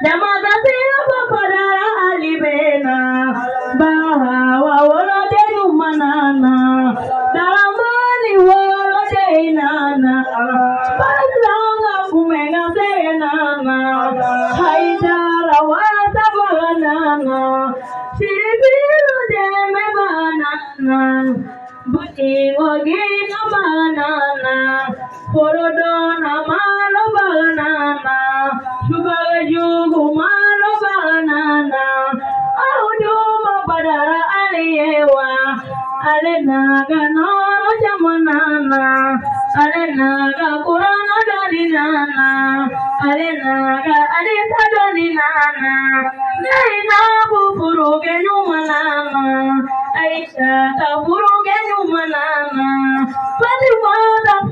Jamada siya papadara alibena bahawa wala denu manana daramani wala denana palanga kumenga senana haidara wata banana sibiru deme banana buti wagina banana korodona malo banana Jugu malo banana, auduma padara aliyewa, alenaga no jamanana, alenaga kurana daninana, alenaga alita daninana, naina bufuruge numanana, aisha tafuruge numanana, Fatima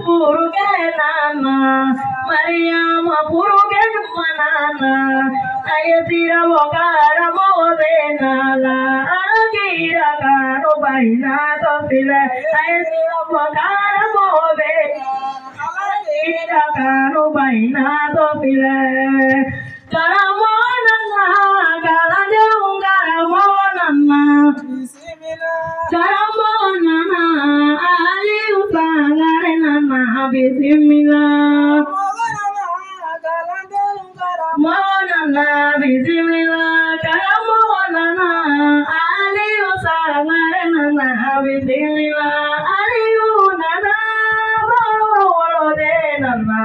furuge nana, Maryam furuge numanana, ayatira wakara mobenala, akira karo baina tofile, ayatira wakara mobenala, akira karo baina tofile. Karamona kalande ungaramona, karamona ali usangare nana bismillah. Monana bismillah, karamona ali usangare nana bismillah, ali unana bawolode nana.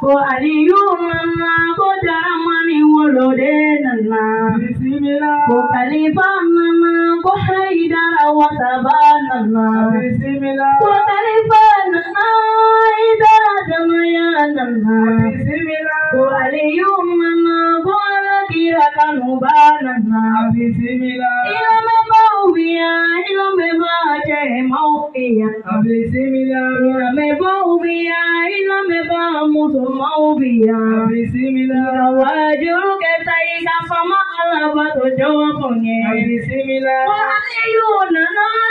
Ko aliyunana ko jaramani wolode nana bismillah ko khalifa nana ko haidara wasabanana bismillah ko khalifa nana haidara jamaya nana bismillah ko aliyunana ko alakira kanubanana bismillah ilame baubiya ilame bache maubiya bismillah ilame baubiya ilame bamuso Maubia, Bismillah, Wajuru Ketai Kampama Alabato Joponye, Bismillah, Ayuna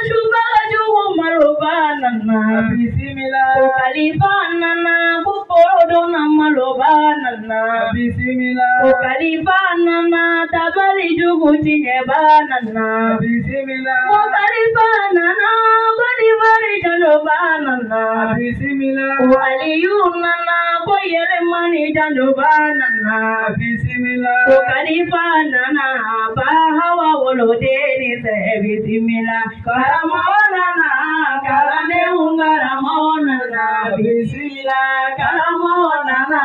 Shuba Juhu Marubanana, Bismillah, Kalifanana, Bukorodona Marubanana, Bismillah, Kalifanana, Tabari Juguti Banana, Bismillah, Kalifanana, Bari Jalobanana, Bismillah, Aliyunana, Boyere mani jandubanana, bismillah. Kokalifanana, bahawa wolodeni se bismillah. Karamonana, karane ungaramonana, bismillah. Karamonana,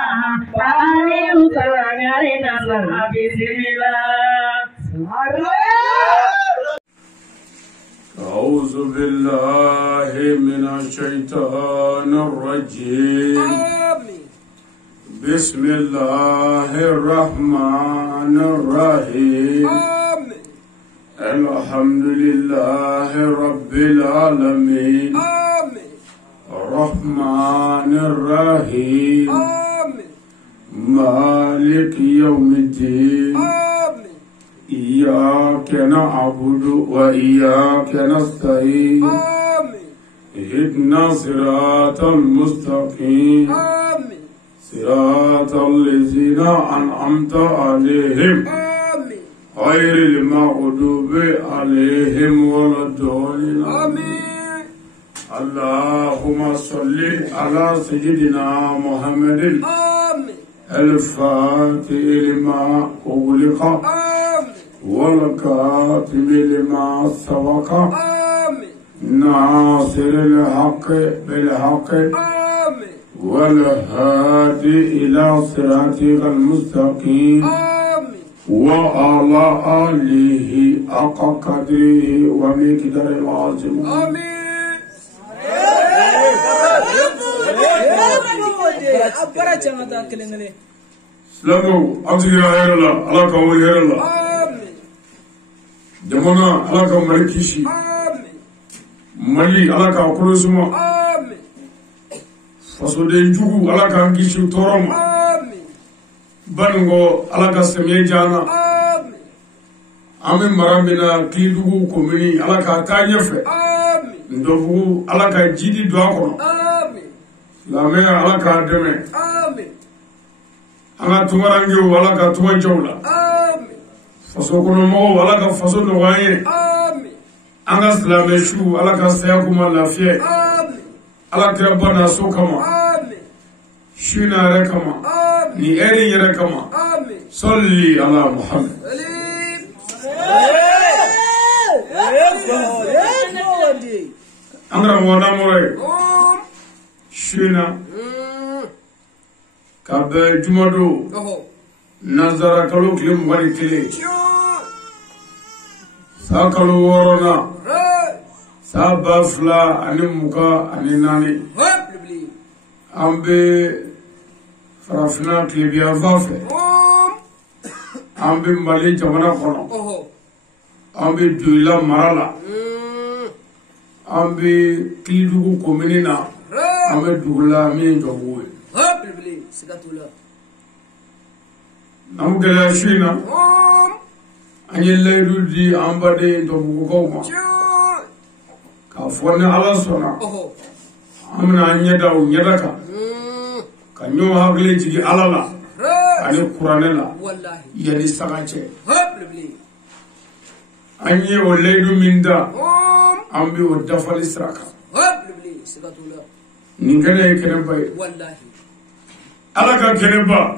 kane usagare nana, bismillah. أعوذ بالله من الشيطان الرجيم بسم الله الرحمن الرحيم الحمد لله رب العالمين الرحمن الرحيم مالك يوم الدين إياك نعبد وإياك نستعين اهدنا صراط المستقيم صراط الذين أنعمت عليهم غير المغضوب عليهم ولا الضالين اللهم صل على سيدنا محمد الفاتح لما أغلق والكاتب لما سبق ناصر الحق بالحق والهادي إلى صراطك المستقيم وعلى آله حق قدره ومقداره العظيم سلامو أبزي غير الله الله كم غير الله جمعنا الله كم مركشي ملي الله كم كروسما فسودين جوجو الله كم كيشو تورما بانغو الله كم سميجانا amin marambina kidugu komini ala ka kanyefe ndofu ala ka jidi do akono amin la me ala ka deme amin Ala tumarange wala ka tuma jawla. Amin. Faso kono mo wala ka faso no waye. Amin. Anga salame shu ala ka saya kuma lafiya. Amin. Ala kira bana so kama. Amin. Shina re kama. Amin. Ni eri yere kama. Amin. Salli ala Muhammad. Angra mwana moray. Shina. Kabe jumado. Nazara kalu klim wani kile. Sa kalu worona. Sa bafla ani muka ani nani. Ambe farafina klibia vafe. Ambe mali jamana kono. Ambe duila marala. Ambe klidugu komenina. Ambe dugula mi njobuwe. Namgala shina. Anyele rudi ambade njobugu koma. Kafone ala sona. Amna anyeda u nyedaka. Kanyo hagle jigi alala. Ani kuranela. Yani sagache. Anye o leidu minda. Ambi o dafali sraka. Ningene keneba. Alaka keneba.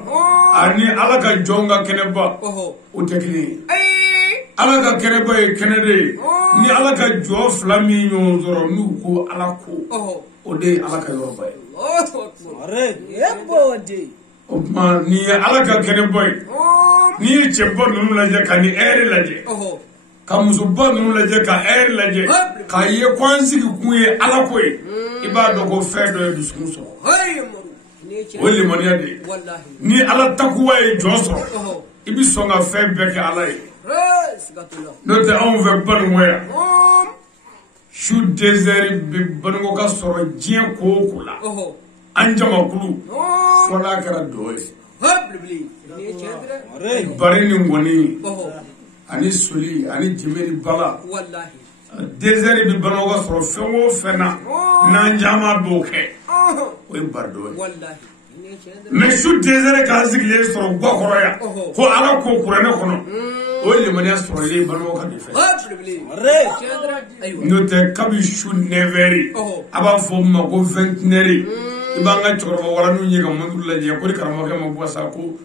Ani alaka jonga keneba. Utekini. Alaka keneba kenede. Ni alaka jo flami nyonzoro nuko alako. Ode alaka yoba. Opma ni alaka keneba. Ni chebo nunu laje kani eri laje. Kamusuba nunu laje ka eri laje. Ka ye kwansi kuye alakoe. Iba doko fedo edusumuso. Woli maniade. Ni ala takuwa e joso. Ibi songa fe beke alai. Note on ve banwea. Shu desert bi banwo ka soro jien ko kula. Anjama kulu. Fola kara doye. Bari ni ngoni. Ani suli, ani jimeri bala. Desert bi banwo ka soro fenwo fena. Nanjama doke. Oy bardo. Mais shu desert ka zigile soro gwa koroya. Ko ala ko kurane kono. Oy le mania soro le banwo ka defe. Note kabi shu neveri. Aba fo ma ko 20 neri. Ibanga choro wala nu nyega mandu la je ko karama ke mo bosa ko.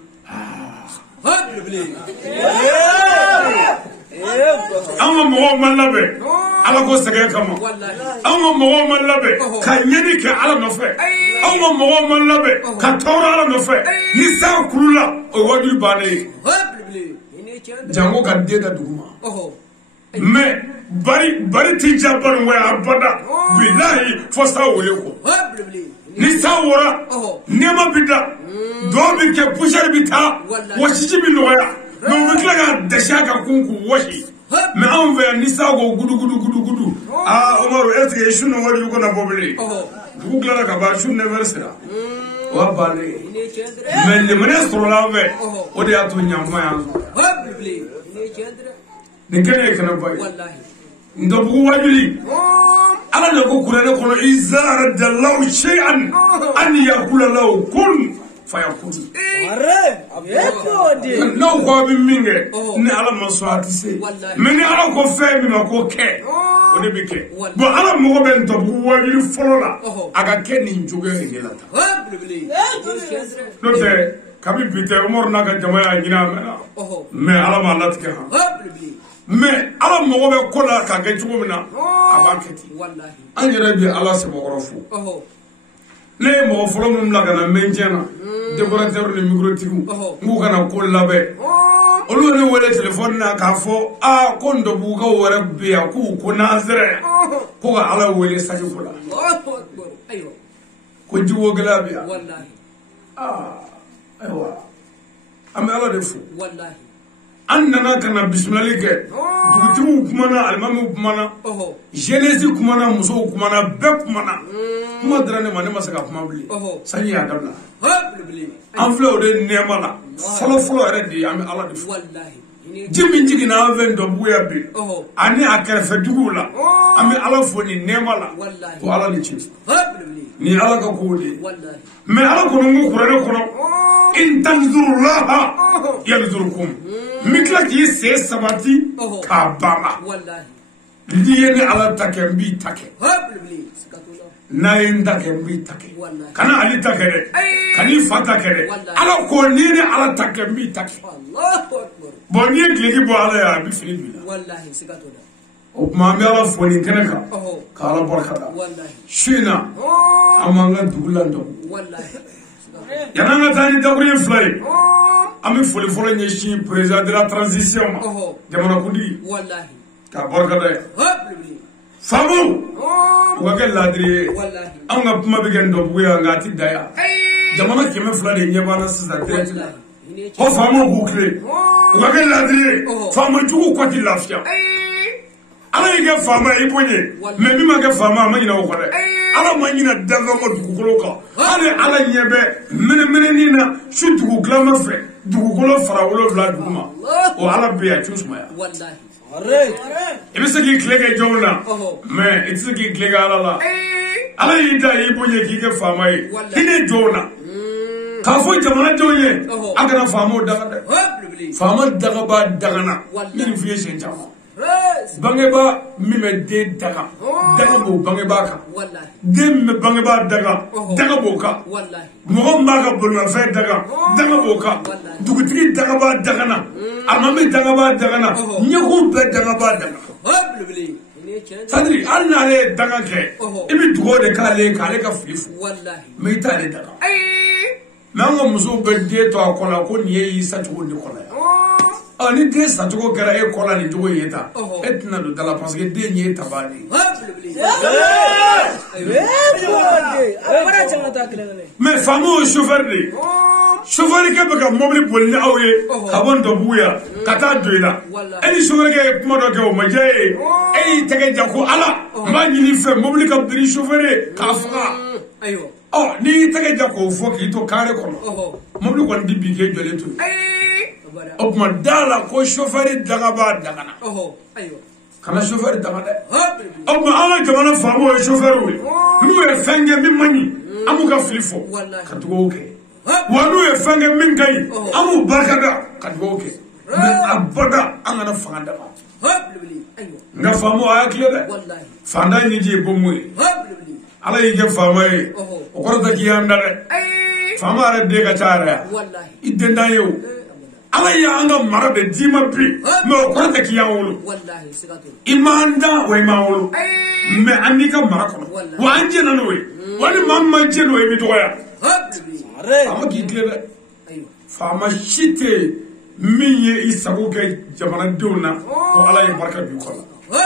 Amma mo malabe. Ala ko sege kama. Amma mo malabe. Ka nyedi ke ala no fe. Amma mo malabe. Ka tawra ala no fe. Ni sa kulula o wadu bane. Jango ka deda duguma. Mais bari ti jaban wa abada. Billahi fosa wole ko. Ni sawora nema bida do bi ke pusher bita washiji bi loya no bi kla desha ka kunku washi me an ve ni sago gudu Omaru eske shunu wali ko na bobli du kla ka ba shunu never sera wa bale men le ministre lave o de atu nyamma ya ni kene kana bay wallahi ndobu wajuli ala ne ko kurane kono izara dallahu shay'an an yakula lahu kun fayakun no ko bi minge ni ala maswati se mini ala ko fe mi ko ke o de bike bo ala mo be ndobu wajuli folola aga ke ni njoge ni lata no te kabi bite umar na ka jamaya nyina mena me ala ma latke ha mais ala mogo be kola ka ge chugo mina abaketi wallahi anjere bi ala se bogorofu le mo folo mum la kana menjena décorateur ni microtiku ngu kana ko labe olu ne wele telephone na ka fo ko ndo bu ka wore be ko nazere ko ga ala wele saji fula ayo ko jiwo glabia wallahi aywa am ala defu wallahi annana kana bismillah ke dugutimu kumana almamu kumana jeunesse kumana muso kumana be kumana kuma drane mane masaka kuma bli sanyi ya dabla an fle o de nemala folo folo ere di am ala de wallahi jimin jigina an fɛn dɔ buya bi ani a kɛrɛfɛ duguw la an bɛ ala fo ni nɛɛma la ko ala ni cɛ ni ala ka kow de ye mais ala kɔni ko kuranɛ kɔnɔ in tanzurullaha yanzurukum n bɛ tila k'i sen sabati k'a ban n'i ye ni ala ta kɛ n b'i ta kɛ n'a ye n ta kɛ n b'i ta kɛ kana ale ta kɛ dɛ kan'i fa ta kɛ dɛ ala ko n'i ye ni ala ta kɛ n b'i ta kɛ bon n'i ye tileki bɔ ala ye a bɛ fini bi la o tuma an bɛ ala fo nin kɛnɛ kan ka ala barika da su in na an b'an ka dugu ladɔn yan'an ka taa ni daburi ye fila ye an bɛ foli fɔlɔ ɲɛsin président de la transition ma jamanakuntigi k'a barika da ye faamu u ka kɛ laadiri ye anw ka kuma bɛ kɛ ndɔbugu ye nka a ti da yan jamana 200 de ɲɛ b'an na sisan direct la ko faamu b'u tile u ka kɛ laadiri ye faama jugu kɔ ti lafiya ala y'i kɛ faama ye i bonya mais min ma kɛ faama a ma ɲinɛ o kɔ dɛ ala ma ɲinɛ danfɛn kɔ dugukolo kan hali ala ɲɛ bɛ mɛnɛmɛnɛnin na su dugu dilanma fɛ dugukolo fara 7 dugu ma o ala bɛ yan a t'u sumaya i bɛ se k'i tile kɛ jɔnw na mais i tɛ se k'i tile kɛ ala la ala y'i da y'i bonya k'i kɛ faama ye hinɛ jɔnw na k'a fɔ jamanadenw ye a kana faamaw daga dɛ faama daga b'a dagana min f'i ye siɲɛ caman bangeba min bɛ den daga daga b'o bangebaa kan den min bɛ bangebaa daga daga b'o kan mɔgɔ min b'a ka bolimafɛn daga daga b'o kan dugutigi daga b'a daga na alimami daga b'a daga na ɲɛkun bɛɛ daga b'a daga sadiri hali n'ale ye daga kɛ i bɛ dugawu de k'ale ye k'ale ka fili fo mais i t'ale daga mais an ka musow bɛ den to a kɔ la ko nin ye y'i sacogo de kɔnɔ yan ni den sacogo kɛra e kɔ la nin cogo ye tan e tɛna don da la parce que den ye taba de mais faamaw ye chauffeur de ye chauffeurkɛ bɛ ka mobili boli ni aw ye ka bɔ ndɔbugu yan ka taa don i la e ni chauffeurkɛ ye kuma dɔ kɛ o ma diya e ye e y'i tɛgɛ ja ko ala n b'a ɲini fɛ mobili ka biri chauffeur ye k'a faga n'i y'i tɛgɛ ja k'o fɔ k'i to carré kɔnɔ mobili kɔni di bi k'e jɔlen to o tuma da la ko chauffeur daga b'a daga na kana chauffeur daga dɛ o tuma an ka jamana faamaw ye chauffeur ye n'u ye fɛn kɛ min man ɲi an b'u ka fili fɔ ka dugawu kɛ wa n'u ye fɛn kɛ min ka ɲi an b'u barika da ka dugawu kɛ mais abada an kana fanga daga nka faamaw a y'a tile dɛ fantan ɲɛji ye bomu ye ala y'i kɛ faama ye o kɔrɔ tɛ k'i y'an da dɛ faama yɛrɛ den ka ca yɛrɛ yan i den t'an ye o ala y'an ka mara de d'i ma bi mais o kɔrɔ tɛ k'i y'an wolo i m'an da wa i m'an wolo mais an b'i ka mara kɔnɔ wa an jɛna n'o ye wa ni maa min ma jɛ n'o ye i bɛ dɔgɔya faama k'i tile dɛ faama si tɛ yen min ye i sago kɛ jamanadenw na ko ala ye barika don i kɔ la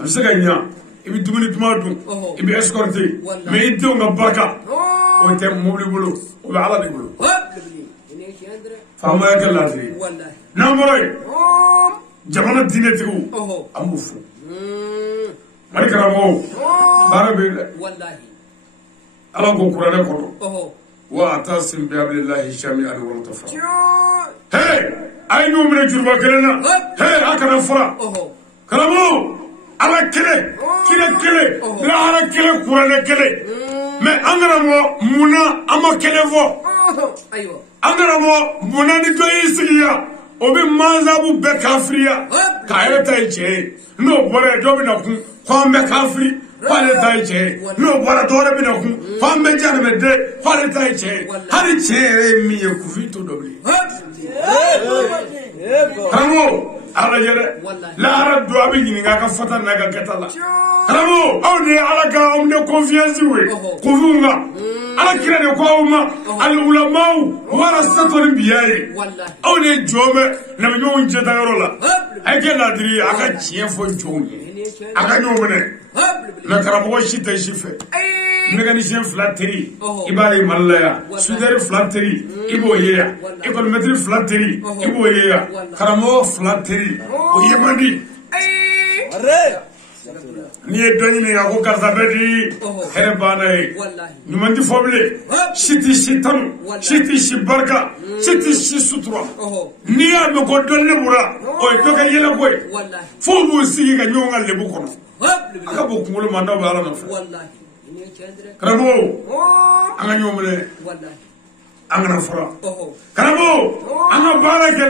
a bɛ se ka ɲa i bɛ dumuni duman dun i bɛ escorter mais i denw ka barika o tɛ mobili bolo o bɛ ala de bolo faamaya kɛ laadiri ye n'an bɔra yen jamana diinɛtigiw an b'u fo mali karamɔgɔw baara bɛ yen dɛ ala ko kuranɛ kɔnɔ wa atasim bihablillahi jami'an wala tafarraqu hey a ye ɲɔgɔn minɛ juruba kelen na hey a kana fara karamɔgɔw ala kelen kira kelen lahara kelen kuranɛ kelen mais an kana mɔ munna an ma kelen fɔ an kana mɔ munna ni dɔ y'i sigi yan o bɛ mansabu bɛɛ kafiriya k'a yɛrɛ ta ye tiɲɛ ye n'o bɔra yen dɔ bɛ na kun ko an bɛ kafiri ko ale ta ye tiɲɛ ye n'o bɔra dɔ wɛrɛ bɛ na kun ko an bɛ janɛmɛden ko ale ta ye tiɲɛ ye hali tiɲɛ yɛrɛ ye min ye kufin to dɔ bilen karamɔgɔ ala yɛrɛ lahara don a bɛ ɲininka a ka fɔta n'a ka kɛta la karamɔgɔ aw de ye ala ka aw de confiance ye kufinw kan ala kira de ko aw ma alulamaw warasatul biya ye aw de ye jɔn bɛ nabiɲɔgɔnw cɛtayɔrɔ la a ye kɛ laadiri ye a ka tiɲɛ fɔ jɔnw ye a ka ɲɔgɔn minɛ mais karamɔgɔ si tɛ si fɛ mécanicien 2 teri i b'a ye Mali la yan soudeur 2 teri i b'o ye yan économètre 2 teri i b'o ye yan karamɔgɔ 2 teri o ye man di ni ye dɔɲini a ko karisa bɛ di hɛrɛ banna ye ɲuman ti fɔ bilen si tɛ si tanu si tɛ si barika si tɛ si sutura n'i y'a mɛn ko dɔ lebura o ye dɔ kɛ yɛlɛko ye fo b'u sigi ka ɲɔgɔn ka lebu kɔnɔ a ka bon kunkolo ma n'aw bɛ ala nɔfɛ karamɔgɔ an ka ɲɔgɔn minɛ an kana fara karamɔgɔ an ka baara kɛ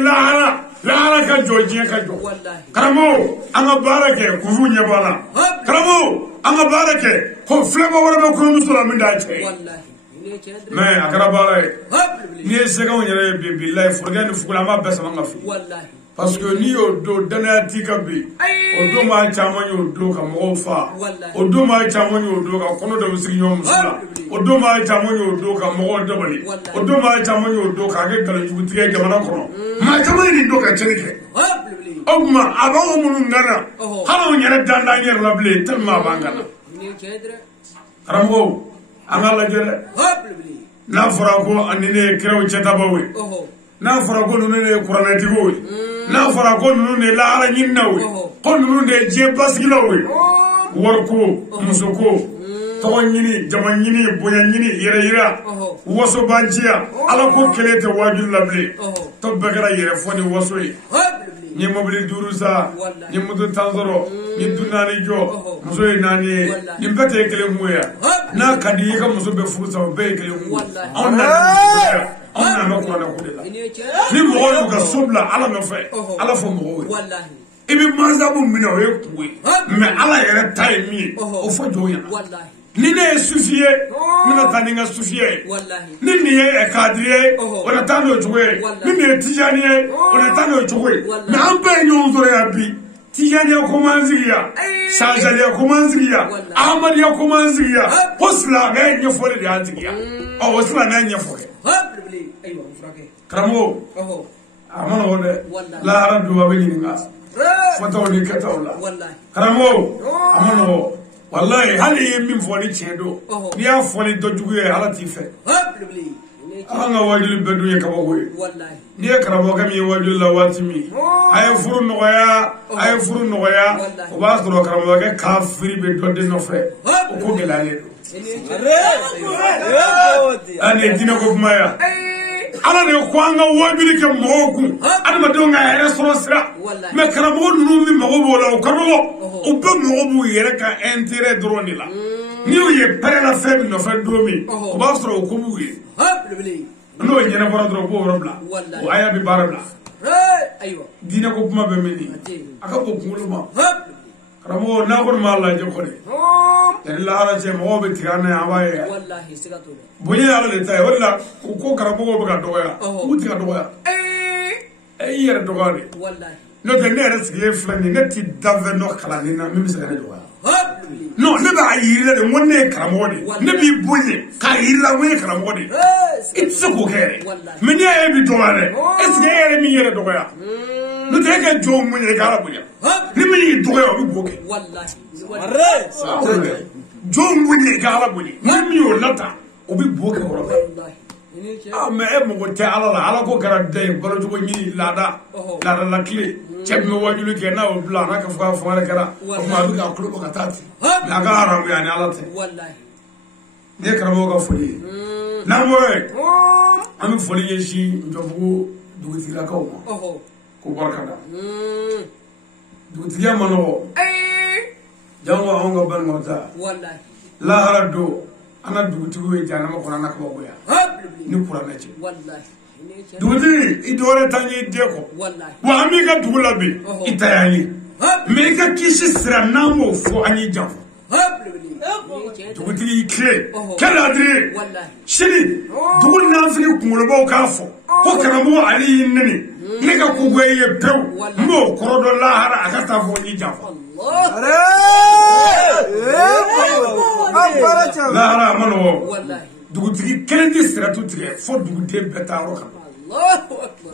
lahara ka jɔ diɲɛ ka jɔ karamɔgɔ an ka baara kɛ kufu ɲɛ b'a la karamɔgɔ an ka baara kɛ ko filɛba wɛrɛ bɛ kɔɲɔmuso la min t'a cɛ ye mɛ a kɛra baara ye n'i ye sɛgɛnw yɛrɛ ye bi bilayi forokɛ ni fugula an b'a bɛɛ sama ka fili parce que n'i y'o don danaya t'i ka bi o don maa caman y'o don ka mɔgɔw faa o don maa caman y'o don ka kɔnɔ dɔw sigi ɲɔgɔn muso la o don maa caman y'o don ka mɔgɔw dabali o don maa caman y'o don k'a kɛ nkalonjugutigɛ ye jamana kɔnɔ maa caman ye nin don ka cɛnni kɛ o tuma a b'anw minnu gana hali anw yɛrɛ dan t'an yɛrɛ la bilen tellement a b'an gana karamɔgɔw an k'a lajɛ dɛ n'a fɔra ko ani ne ye kiraw cɛtabaw ye n'a fɔra ko ninnu de ye kuranɛtigiw ye n'a fɔra ko ninnu de ye lahara ɲininaw ye ko ninnu de ye diɲɛ basigilaw ye wariko musoko tɔgɔ ɲini jama ɲini bonya ɲini yɛrɛ yira wasobanciya ala ko kɛlɛ tɛ wajibi la bilen tɔ bɛɛ kɛra yɛrɛ fɔ ni waso ye n ye mobili 5 sa n ye moto 10 sɔrɔ n ye du 4 jɔ muso ye 4 ye nin bɛɛ tɛ kelen mun ye n'a ka di i ka muso bɛ furu sa o bɛɛ ye kelen mun anw na anw nana kuranɛ ko de la ni mɔgɔw y'u ka so bila ala nɔfɛ ala fɔ mɔgɔw ye i bɛ mansabu minɛ o ye kungo ye mɛ ala yɛrɛ ta ye min ye o fɔ jɔnw ɲɛna ni ne ye sufi ye n bɛna taa ni n ka sufi ye ni nin ye kadiri ye o na taa n'o cogo ye ni nin ye tijani ye o na taa n'o cogo ye mɛ an bɛɛ ye ɲɔgɔn sɔrɔ yan bi tijaniya ko m'an sigi yan sajaliya ko m'an sigi yan ahmadiyya ko m'an sigi yan ko silamɛya ɲɛfɔli de y'an sigi yan o silamɛya ɲɛfɔ kɛ karamɔgɔ a ma nɔgɔn dɛ lahara duba bɛ ɲininka fɔtaw ni kɛtaw la karamɔgɔ a ma nɔgɔn walayi hali ye min fɔ ni tiɲɛ don n'i y'a fɔ ni dɔ jugu ye ala t'i fɛ an ka wajuli bɛɛ dun ye kabako ye n'i ye karamɔgɔkɛ min ye wajuli la waati min a ye furu nɔgɔya o b'a sɔrɔ karamɔgɔkɛ kafiri bɛ dɔ den nɔfɛ o ko gɛlɛyalen don a nin ye diinɛ ko kuma ya ala de ko an ka wajuli kɛ mɔgɔw kun adamadenw ka hɛrɛ sɔrɔ sira mɛ karamɔgɔ ninnu min mago b'o la o karamɔgɔ o bɛɛ mago b'u yɛrɛ ka intérêt dɔrɔn de la n'i y'u ye pɛrɛnna fɛn min nɔfɛ don min o b'a sɔrɔ o ko b'u ye n'o ye ɲɛnabɔra dɔrɔn o b'o yɔrɔ bila o aya bɛ baara bila diinɛ ko kuma bɛ min nin a ka bon kunkolo ma karamɔgɔ n'a kɔni m'a lajɛ kɔni yanni lahara cɛ mɔgɔw bɛ tigɛ an na yan an b'a ye bonya ye ala de ta ye o de la ko karamɔgɔw bɛ ka dɔgɔya k'u tɛ ka dɔgɔya i yɛrɛ dɔgɔya de n'o tɛ ne yɛrɛ sigilen filɛ nin ye ne ti danfɛn dɔ kalanni na min bɛ se ka ne dɔgɔya non ne b'a yirila de n ko ne ye karamɔgɔ de ne b'i bonya k'a yirila n ko ne ye karamɔgɔ de i tɛ se k'o kɛ yɛrɛ mɛ n'i y'a ye bi dɔgɔya dɛ est ce que e yɛrɛ min yɛrɛ dɔgɔya n'o tɛ e ka jɔnw bonya i ka ala bonya ni min y'i dɔgɔya o bɛ bo kɛ jɔnw bonya i ka ala bonya ni min y'o lata o bɛ bo kɛ yɔrɔ bɛɛ mɛ e mago tɛ ala la ala ko kɛra den ye balocogo ɲini laada la tile cɛ min bɛ wajuli kɛ n'a y'o bila n'a ka fɔ k'a fanga kɛra o tuma a bɛ k'a tulo bɔ ka taa ten mɛ a ka haramuya ni ala tɛ ne ye karamɔgɔ ka foli ye n'an bɔra yen an bɛ foli ɲɛsin Njɔbugu dugutigilakaw ma ko barika da dugutigiya ma nɔgɔ jango anw ka balimaw ta lahara don an ka dugutigiw ye jahanama kɔnɔ an na kabakoya ni kuranɛ cɛ dugutigi i dɔwɛrɛ t'an ye den kɔ wa an b'i ka dugu la bi i ta y'an ye mɛ i ka kisi sira n'an b'o fɔ an y'i janfa dugutigi y'i tile kɛ laadiri ye sini dugu nanfini kunkolobaw k'a fɔ ko karamɔgɔ ale y'i nɛni ne ka kogoya ye pewu n b'o kɔrɔ dɔ lahara a ka taa fɔ n y'i janfa lahara a ma nɔgɔ dugutigi kelen tɛ siratu tigɛ fo duguden bɛɛ taa yɔrɔ kan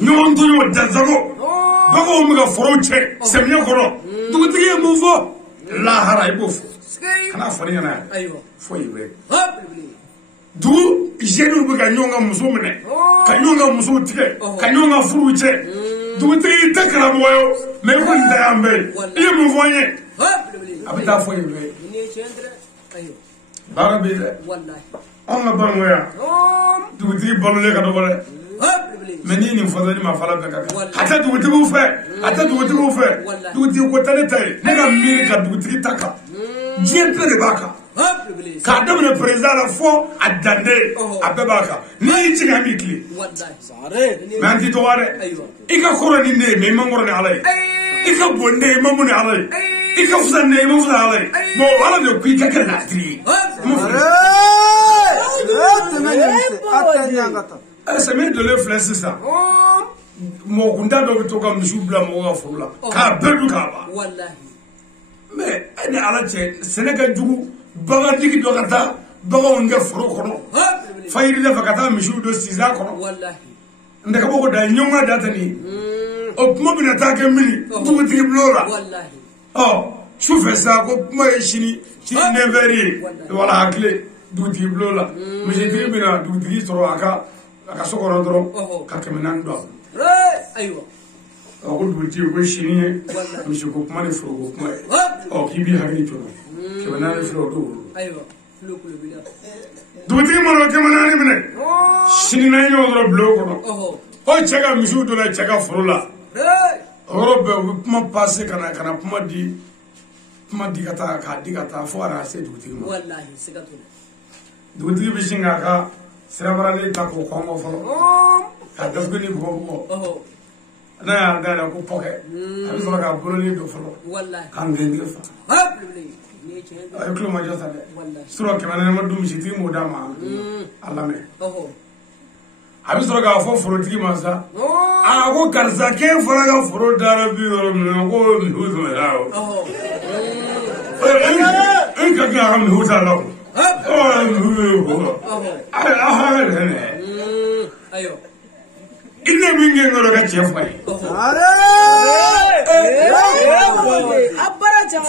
ɲɔgɔn to y'o dansago baganw bɛ ka forow cɛ samiyɛ kɔrɔ dugutigi ye mun fɔ lahara i b'o fɔ kana fɔ ne ɲɛna yan fɔ i bɛ dugu jeunes bɛ ka ɲɔgɔn ka muso minɛ ka ɲɔgɔn ka musow tigɛ ka ɲɔgɔn ka furuw cɛ dugutigi i tɛ karamɔgɔ ye mɛ i ko nin tɛ yan bɛɛ ye i ye mun fɔ n ye abita fo yibe bara be de on ga bangoya dugutigi balole ka dogole menini fodani ma fala be ka hata dugutigi fe dugutigi ko tane tay ne ga mi ka dugutigi taka jempe de baka ka domine président fo adande abebaka ni ci ga mi kli manti to ware ika koroni ne me mangoro ne alay ika bonde mamune alay ika fusanne mamune alay bo wala de ku ika kana tri semaine de l'influence ça mo kunda do to ka mjubla mo ga furula ka bedu ka ba wallahi mais ene ala che Sénégal jugu baga digi do kata baga wonga furo kono fayri da fakata mjub do siza kono wallahi ndaka boko da nyonga datani o kuma bina ta ke mini du digi blora wallahi oh tu fais ça ko kuma chini neveri wala akle du digi blora mais j'ai dit bina du digi soro aka sokoro doro ka kemenan do aywa ko du digi ko chini mi ko kuma ne furo ko kuma o kibi hakini to kemenan furo do aywa flo ko bila du digi mo kemenan ni mine chini na yo doro blo ko o chega mi do la chega furo la Europe kuma passé kana kuma di kata ka di kata fo ara se dugutigi ma wallahi sigatu dugutigi bishinga ka sirabarale ta ko kongo fo ka dafgani ko na da ko poke am so ka boloni do fo wallahi kan ngi fa ay ko ma jota de suro ke manana ma dum ci ti mo dama Allah me abi soro ga fo foro tigi masa a ko karza ke fara ga foro dara bi ro no ko mi hutu me rawo en ka ga mi hutu la ko mi hutu ayo inne mi ngi ngoro ga chef fay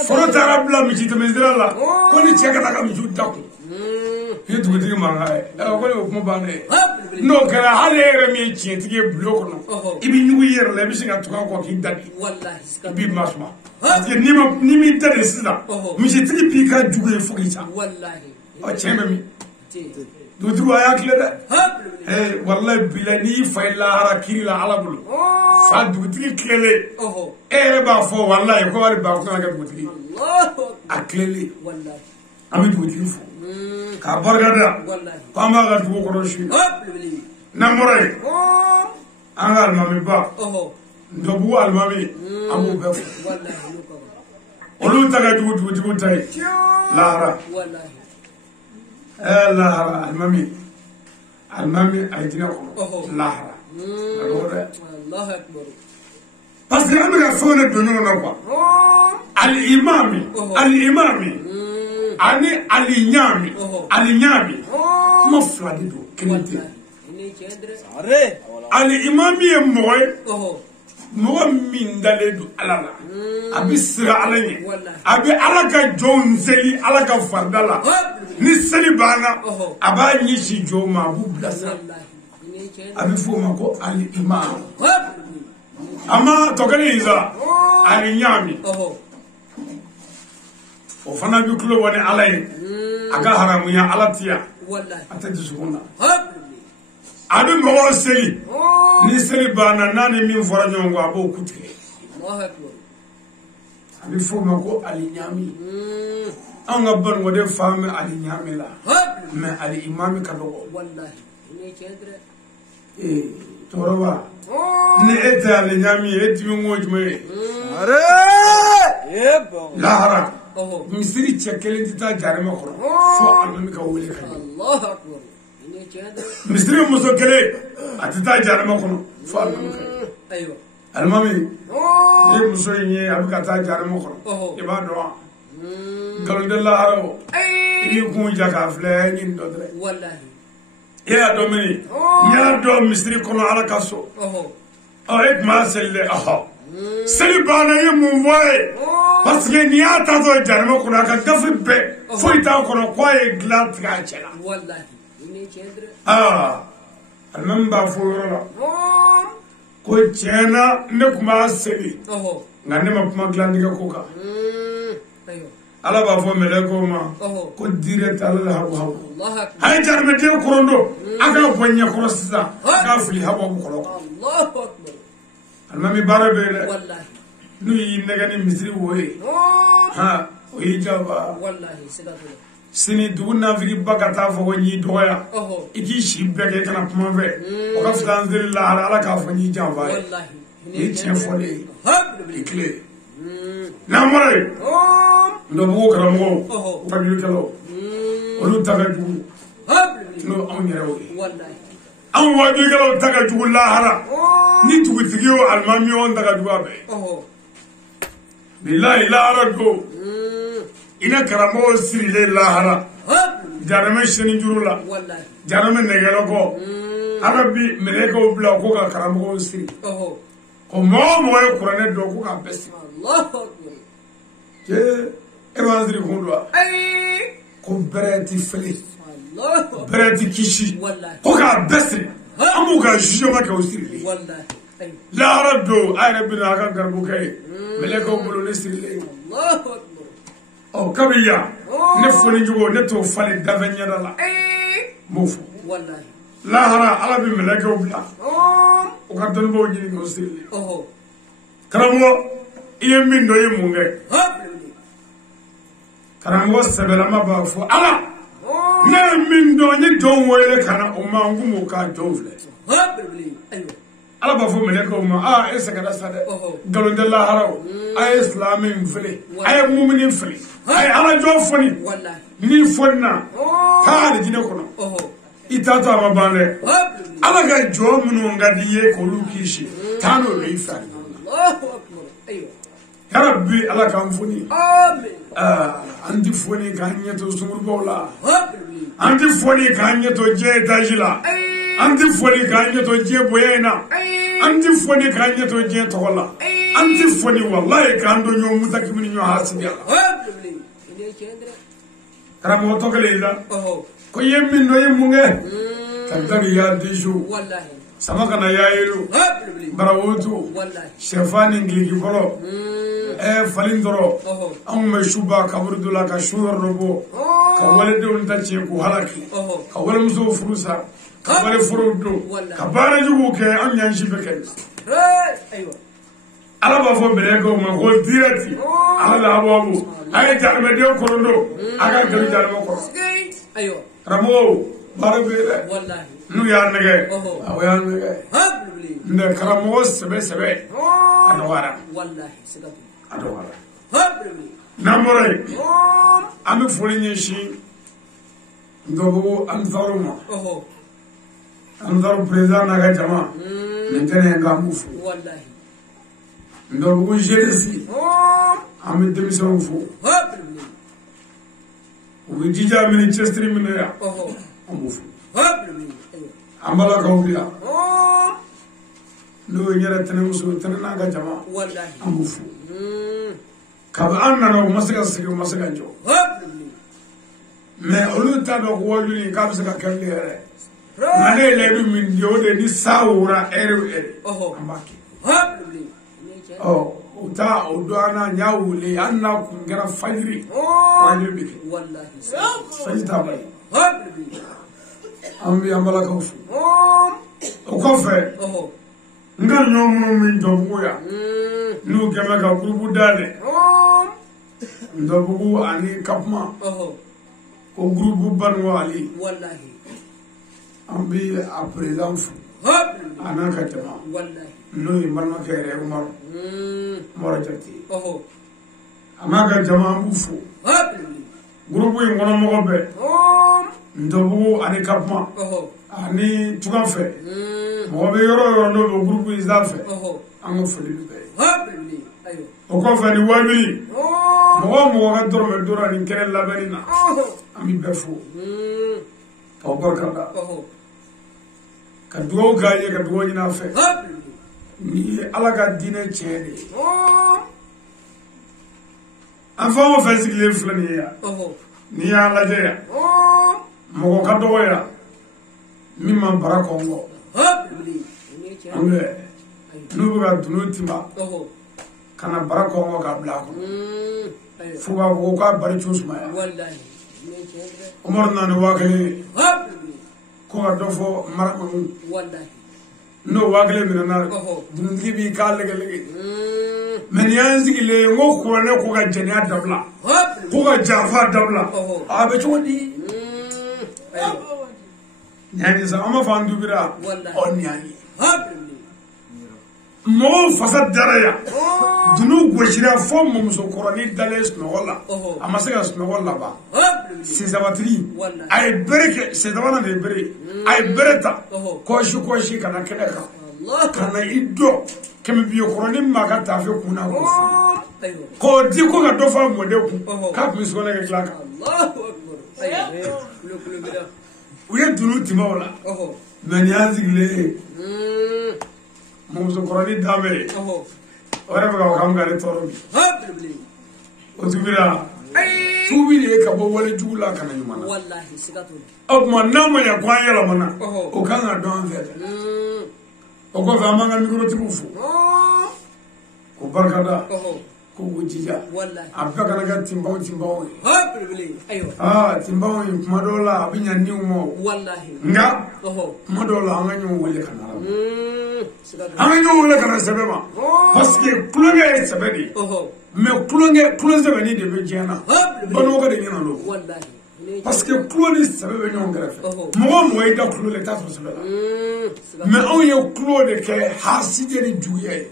foro dara bla mi ci to me zira ko ni cheka ta ka mi ju takku ye dugutigi manga ko le ko ba ne no kara hale mi ci tige block no ibi nyugu yer le bi singa tuka ko ki dadi wallahi bi masma parce que ni mi tade sida mi ci tige pika jugu fu ki ta wallahi o chembe mi do du aya kle da wallahi bilani fayla harakiri la alabul fa dugutigi klele ba fo wallahi ko wari ba ko na ga dugutigi aklele wallahi ami dugutigi fo ka bargada kama ga dugo ko shi na moray anga almami ba ndobu almami amu be wallahi olu taga dugo tay lahara wallahi lahara almami ay dina ko lahara Allahu akbar parce que am ga fona do no ko al-imami ani alinyami mo fladi do kenete al-imami e moy mo min dale do alala abi sira alani abi alaka jonzeli alaka fardala ni seli bana aba nyishi jo ma bu blasa abi fo ma ko al-imam ama tokali iza alinyami o fana bi kulo woni alay aga haramu ya alatiya wallahi ataji sukuna abi mo seli ni seli bana nani min fora nyongo abo kutike Allahu akbar abi fo mako alinyami anga ban wode fami alinyami la mais ali imam ka dogo wallahi ni cedre toroba ni eta alinyami etimi ngojme are yebo lahara misiri chekelen tita jarema ko fo almami ka wole ka Allahu akbar ni cedre misiri muso kele atita jarema ko fo almami ka aywa almami ni muso yin abuka ta jarema ko iba do galde lahara ni ku jaka fle ni ndodre wallahi ya domini ya do misiri ko ala kaso avec ma selle seli bana ye mun voye parce que ni ata do jarma ko ka gafi be foi ta ko ko e glant ga chela wallahi ni cendre almam ba furo ko chena ne kuma seli ngane ma kuma glant ga ko ka ala b'a fɔ mɛlɛkɛw ma ko direct ala la habu habu hay jarmeden korondo aga bɔ ɲɛkɔrɔ sisan ka fili habu habu kɔrɔ alimami baara bɛ dɛ n'u y'i nɛgɛ ni misiri wo ye ha o y'i jaba sini dugu nafigi ba ka taa fɔ ko n'i dɔgɔya i k'i si bɛɛ kɛ kana kuma fɛ o ka fisa an seli lahara ala k'a fɔ n'i janfa ye ni tiɲɛ fɔlen ye i tile n'an bɔra yen ndɔbugu karamɔgɔw kabilikɛlaw olu ta ka jugu n'o anw yɛrɛw ye anw wajibikɛlaw ta ka jugu lahara ni dugutigi o alimami o ta ka jugu a bɛɛ bilahi lahara don ina karamɔgɔw sirilen lahara jaramɛ seni juru la jaramɛ nɛgɛlɛ kɔ ala bi mɛlɛkɛw bila ko ka karamɔgɔw siri ko mɔgɔ o mɔgɔ ye kuranɛ dɔn ko k'a bɛɛ siri e b'an siri kun don wa ko bɛrɛ ti fili bɛrɛ ti kisi ko k'a bɛɛ siri an b'u ka jugement kɛ o sirilen lahara don a yɛrɛ bɛna a ka garibukɛ ye mɛlɛkɛw bolo ne sirilen ɔ kabi yan ne fɔli cogo ne t'o falen dafɛ ɲɛda la m'o fɔ lahara ala bɛ mɛlɛkɛw bila o ka dɔnnibaw ɲini k'o sirilen karamɔgɔ i ye min dɔn i ye mun kɛ karamɔgɔ sɛbɛlama b'a fɔ ala ne ye min dɔn n ye jɔnw wele ka na o ma n kun m'o k'a jɔnw filɛ ala b'a fɔ mɛlɛkɛw ma e sɛgɛnna sa dɛ nkalon tɛ laharaw a ye silamɛ in fili a ye mumini fili a ye ala jɔn fɔni n'i fɔnina taa alijinɛ kɔnɔ i t'a to a ma ban dɛ ala ka jɔ minnu ka di i ye k'olu kisi taa n'olu i fɛ yarabi ala k'an foni an ti foni k'an ɲɛto sungurubaw la an ti foni k'an ɲɛto diɲɛ etazi la an ti foni k'an ɲɛto diɲɛ bonya in na an ti foni k'an ɲɛto diɲɛ tɔgɔ la an ti foni walayi k'an don ɲɔgɔn mutakimi ni ɲɔgɔn hasidiya la karamɔgɔ tɔ kelen in la ko i ye min dɔn i ye mun kɛ ka dagi y'a desu sama kana y'a yelo barawotu sɛfan ni ngiliki fɔlɔ falin dɔrɔ an kun bɛ suba kaburu dɔ la ka su yɔrɔ dɔ bɔ ka waledenw ta tiɲɛ k'u halaki ka walemusow furu sa ka wale forow don ka baara juguw kɛ an ɲan si bɛ kɛ ala b'a fɔ mɛlɛkɛw ma ko direct ala la ababu a ye jaramɛden kɔrɔndo a ka gari jaramɛ kɔrɔ karamɔgɔw baara bɛ dɛ n'u y'a nɛgɛ aw y'a nɛgɛ nka karamɔgɔ sɛbɛ sɛbɛ a dɔgɔyara a dɔgɔyara n'an bɔra yen an bɛ foli ɲɛsin ndɔbugu ansaro ma ansaro président n'a ka jama nin kɛnɛ k'an b'u fo ndɔbugu jeunesse an bɛ denmisɛnw fo u bɛ jija minɛ cɛsiri minɛ yan an b'u fo an balakaw bi yan n'o ye n yɛrɛ tɛnɛmuso tɛnɛ n'a ka jama an b'u fo kabi an nana u ma se ka sigi u ma se ka jɔ mɛ olu t'a dɔn ko wajuli k'a bɛ se ka kɛ ne yɛrɛ nka ne ye layidu min di o de ni sa wora ɛri o ɛri an b'a kɛ u t'a o don an na n y'a wele hali n'a kun kɛra fajiri wajuli bɛ kɛ fajiri t'a bali an bɛ an balakaw fo o kɔfɛ n ka ɲɔ minnu min Ndɔbugu yan n'u kɛmɛ ka gurupu dayɛlɛ Ndɔbugu ani Kapuma o gurupu Banuwa Ali an bɛ a président fo a n'a ka jama n'o ye n balimakɛ yɛrɛ Umaru Jati a n'a ka jama an b'u fo gurupu in kɔnɔmɔgɔ bɛɛ Ndɔbugu ani Kapuma ani Tugan fɛ mɔgɔ bɛ yɔrɔ yɔrɔ n'o bɛ gurupu in sanfɛ an ka foli bɛ bɛɛ ye o kɔfɛ ni wajuli mɔgɔ o mɔgɔ ka dɔrɔmɛ dora nin kɛnɛ labɛnni na an bɛ bɛɛ fo k'aw barika da ka dugawu k'a ye ka dugawu ɲini a fɛ ni ye ala ka diinɛ tiɲɛ de ye an fɛn o fɛn sigilen filɛ nin ye yan n'i y'a lajɛ yan mɔgɔ ka dɔgɔ yan min ma bara kɔngɔ an bɛ n'u bɛ ka dununtima kana barako ngo ka bla ko fuba ko ka bari chusma wallahi umar nan wakale ko do fo mar wallahi no wakale minana dungi bi ka lege men yanzi le ngo ko ne ko ga jenya dabla ko ga jafa dabla abe chodi yani sa ama fandu bira on yani mo fasa daraya dunu goshira fo mo muso koroni dales no wala amasega no wala ba c'est sabatri ay bereke c'est dabana de bere ay bereta ko shi kana kedeka kana iddo kemi biyo koroni maga tafe kuna ko di ko ga do fa mo de ku ka bi so le klaka Allahu akbar uye dunu timawla men yazile muso koroni dame ora ba kam gare toro o tubira tubiri ka bo wala jula kana nyumana wallahi sigatu abma nama ya kwa yala mana o kanga don vete o ko fa manga mikro tibufu ko barkada ko wujija wallahi abaka naga timbaw ayo timbaw madola abinya niumo wallahi nga madola anganyo wele kana anganyo wele kana sebema parce que kulonge sebedi mais kulonge beni de bejana bano ga de nyana lo wallahi parce que kulonge sebebe nyon grafe mo ida kulole ta so sebela mais on yo kulode ke hasideri juye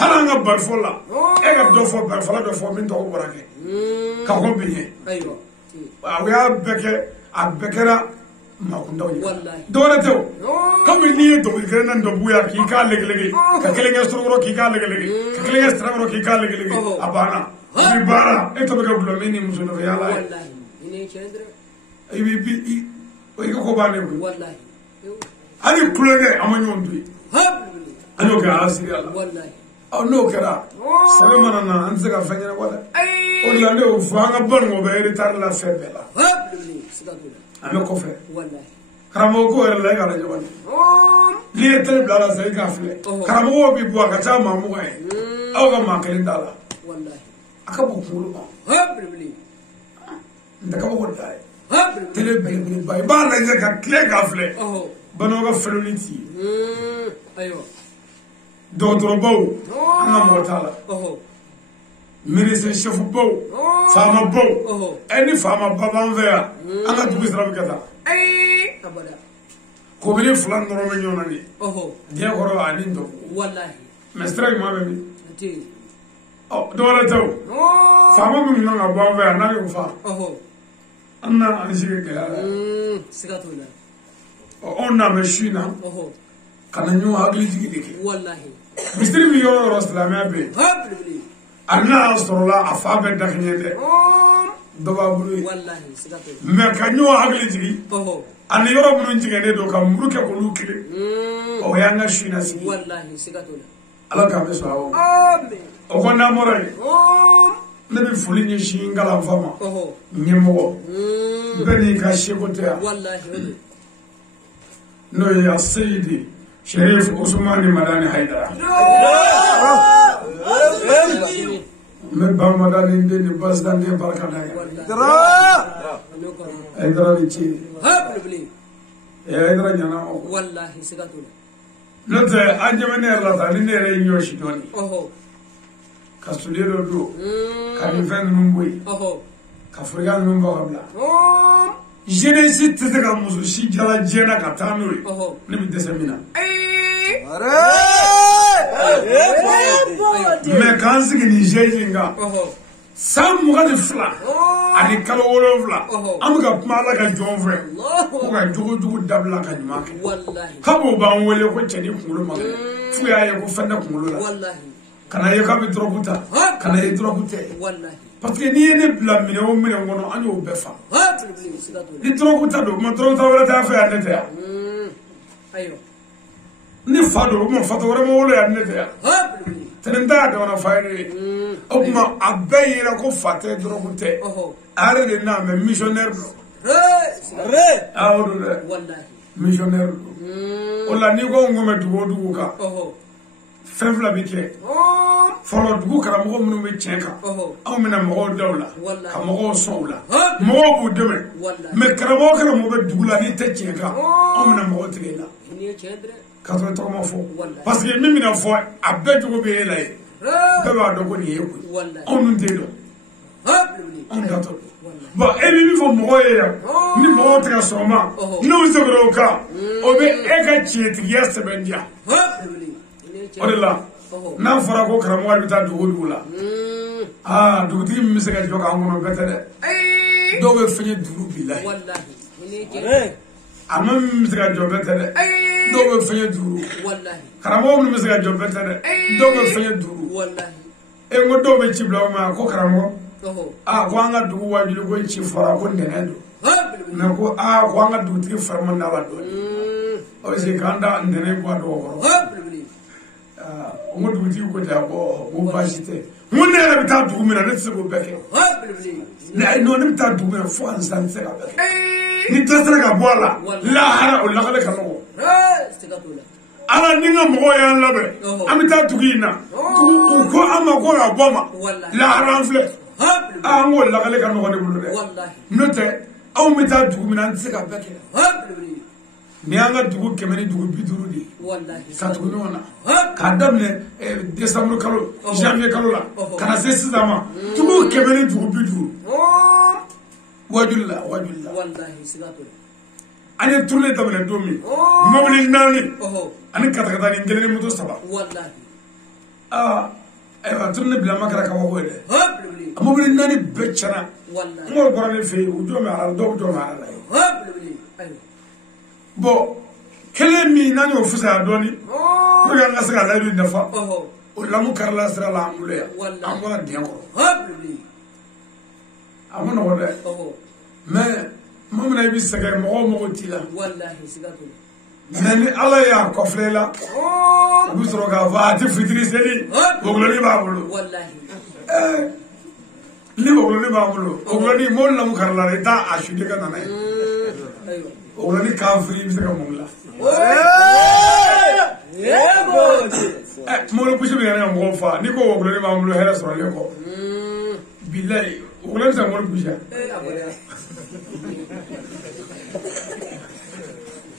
haranga barfola ega do fo barfola do fo min to borake ka ko biye aywa awiya beke abekera makunda wallahi dora to comme ni to bi nan do buya ki ka leglegi ka kelenge strogro ki ka leglegi ka kelenge strogro ki ka leglegi abana bi bara e to be bulo mini muso no yala wallahi ine chendra ay bi o ko bane wallahi ali kulege amanyo ndui ano ga asigala wallahi oh no kera salamana na anzega fanyana wala o lande o fanga bango be retard la febela ame ko fe wallahi karamo ko la ga radio wala li tele bla sa ga fle karamo bi bo ga ta mamu ay aw ga ma kalen dala wallahi aka bo kulu ba ndaka bo dai tele be bay ba la ga kle ga fle bano ga feloniti ayo D'autres beaux, un mortal. Ministre chef beau, femme beau, any femme baban vert, un a tout rabgata. Comme les flancs de Romagnoni. Bien gros à Lindo. Wallahi. Mestre, ma baby. Oh, Dorato. Femme non a bon vert, not far. Anna, and she get on a machine. Kana nyu agli jigidike wallahi mistri mi yo roslamia be anna astrola afabe daknyede doba bulu wallahi sigato me kanyo agli jigi an yoro bunu jigede do kam muruke ko lukile o yanga shina si wallahi sigato ala ka be so amen o konna moray nabi fulini shingala fama nyemo beni ka shekotea wallahi no ya sayyidi شريف عثمان مداني حيدر مبا مداني دي بس دان دي بركه حيدر ليتي حيدر جانا والله سغاتو نت انجمن يرلا تاني نيري نيوشي دوني كاستوديو دو كان فين نمبوي كافريان نمبو قبلا Jénésis tezega musu si jala jena katanuri ne mi desemina me kanzigi ni jejinga sam ga de fla ani kalo wolo fla am ga mala ga jonve ko ga jugu dabla ka nyima wallahi kabo ba wole ko cheni kumulo ma fu ya ye ko fanda kumulo la wallahi kana ye ka bi droguta kana ye drogute wallahi parce que ni ne bla mine o mine ngono anyo befa ni droguta do mo droguta wala ta fa ya nete ya ayo ni fado mo fato wala mo wala ya nete ya tenda da wana fa ni o ma abayira ko fate drogute are de na me missionnaire re awdo wallahi missionnaire o la ni go ngome dugo ka fevla bike fɔlɔ dugu karamɔgɔ minnu bɛ tiɲɛ kan anw bɛna mɔgɔw da u la ka mɔgɔw sɔn u la mɔgɔw b'u dɛmɛ mais karamɔgɔ bɛ dugu la n'i tɛ tiɲɛ kan anw bɛna mɔgɔw tigɛ i la ka sɔrɔ tɔgɔma fɔ parce que min bɛna fɔ a bɛɛ jogo bɛ e la ye bɛɛ b'a dɔn ko nin ye koyi anw dun tɛ dɔn anw da tɔ bon e bɛ min fɔ mɔgɔw ye yan ni mɔgɔw tɛ ka sɔn ma n'u sɛbɛnna o kan o bɛ e ka tiɲɛtigiya sɛbɛntiya o de la n'a fɔra ko karamɔgɔ bɛ taa dugu la dugutigi min bɛ se ka jɔ k'an kɔnɔ bɛɛ tɛ dɛ dɔw bɛ fɛn ye duuru b'i la a ma min bɛ se ka jɔ bɛɛ tɛ dɛ dɔw bɛ fɛn ye duuru karamɔgɔ minnu bɛ se ka jɔ bɛɛ tɛ dɛ dɔw bɛ fɛn ye duuru e ko dɔw bɛ ci bila o ma ko karamɔgɔ ko an ka dugu wajulu ko ci fɔra ko nɛnɛ don mais ko ko an ka dugutigi farima n'a la dɔɔnin parce que k'an da nɛnɛ bɔ a dɔgɔ kɔrɔ n ko dugutigi ko ten ko baasi tɛ n ko ne yɛrɛ bɛ taa dugu min na ne tɛ se k'o bɛɛ kɛ ne bɛ taa dugu min na fo ka n san tɛ se ka bɛɛ kɛ ni dɛsɛra ka bɔ a la lahara o lakale ka nɔgɔ ala ni n ka mɔgɔw y'an labɛn an bɛ taa dugu in na u ko an ma ko ka bɔ ma lahara an filɛ an k'o lakale ka nɔgɔ ne bolo dɛ n'o tɛ anw bɛ taa dugu min na an tɛ se ka bɛɛ kɛ ni an ka dugu 100 ni dugu 50 de ka tugu ɲɔgɔn na k'a daminɛ décembre kalo janvier kalo la ka na se sisan ma dugu 100 ni dugu 50 wajuli la an ye tournée daminɛ don min mobili 4 ani katakata ni 1 ni moto 3 ayiwa tournée bilama kɛra kabako ye dɛ a mobili 4 bɛɛ tiɲɛna n k'o bɔra ne fɛ yen u jɔ bɛ ala dɔw jɔ bɛ ala ye bon kelen min n'an y'o fisaya dɔɔnin pour que an ka se ka layidu dafa o lamu karila sira la an bolo yan an bɔra dingɛ kɔrɔ a ma nɔgɔ dɛ mais maa min na i bɛ sɛgɛn mɔgɔw mago t'i la mais ni ala y'a kɔfilɛ i la u bɛ sɔrɔ k'a fɔ a tɛ fitiri seli bogoloni b'a bolo ni bogoloni b'a bolo bogoloni mɔbili lamu karila i t'a a suli ka nana ye bogoloni kafiri i bɛ se ka mun la mɔbili kusi bɛ yɛrɛ ka mɔgɔw fa n'i ko bogoloni b'an bolo hɛrɛ sɔrɔlen kɔ bilayi bogoloni bɛ se ka mɔbili kusi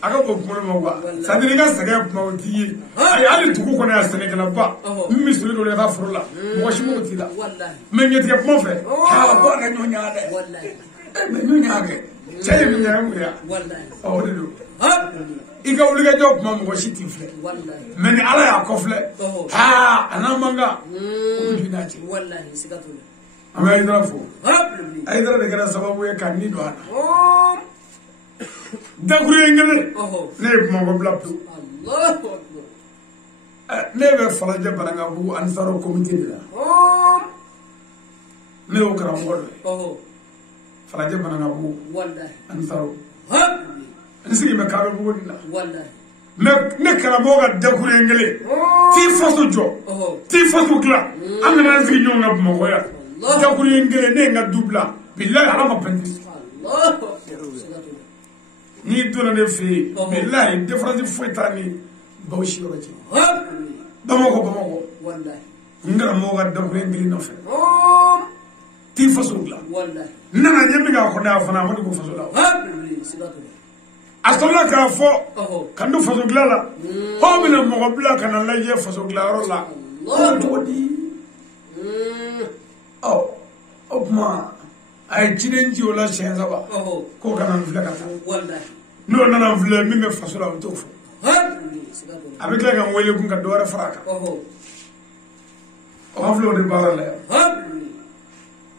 a ka bɔ kunkolo ma quoi c'est-à-dire i ka sɛgɛn kuma o t'i ye hali dugu kɔnɔ yan sɛnɛkɛlaba min bɛ soli dɔ la i ka foro la mɔgɔ si mago t'i la mais ɲɛtigɛ kuma fɛ ko a ka ɲɔ ɲaga dɛ mais ɲɔ ɲaga kɛ cɛ ye min ɲaga mun ye o de don i ka wulikajɔ kuma mɔgɔ si t'i filɛ mais ni ala y'a kɔfilɛ a n'an man kan o bɛ jigin n'a cɛ an bɛ Ayidara fo Ayidara de kɛra sababu ye ka ni don a la dakuruɲɛ kelen ne ye Bamakɔ bila pewu ne bɛ Falajɛ Banankabugu Ansaro comité de la ne y'o karamɔgɔ dɔ ye Falajɛ Banankabugu Ansaro n sigi bɛ Kaabɛbugu de la mais ne karamɔgɔ ka dakuruɲɛ kelen t'i faso jɔ t'i faso dilan an kana an sigi ɲɔgɔn kan Bamakɔ yan dakuruɲɛ kelen ne ye n ka du bila bilahi ala ma pɛntiri n'i donna ne fɛ yen bilahi différence foyi t'a ni baw si yɔrɔ cɛ Bamakɔ n karamɔgɔ ka dakuruɲɛ kelen nɔfɛ t'i faso dilan n nana ɲɛ min k'a kɔnɔ yan fana a ma dogo faso la a sɔrɔla k'a fɔ ka don faso dilan la aw bɛna mɔgɔ bila ka na lajɛ faso dilanyɔrɔ la ko cogo di o tuma a ye ciden ci o la siɲɛ 3 k'o kana n filɛ ka taa n'o nana n filɛ min bɛ faso la o t'o fɔ a bɛ tila ka n wele kun ka dɔ wɛrɛ fara a kan o b'a filɛ o de baara la yan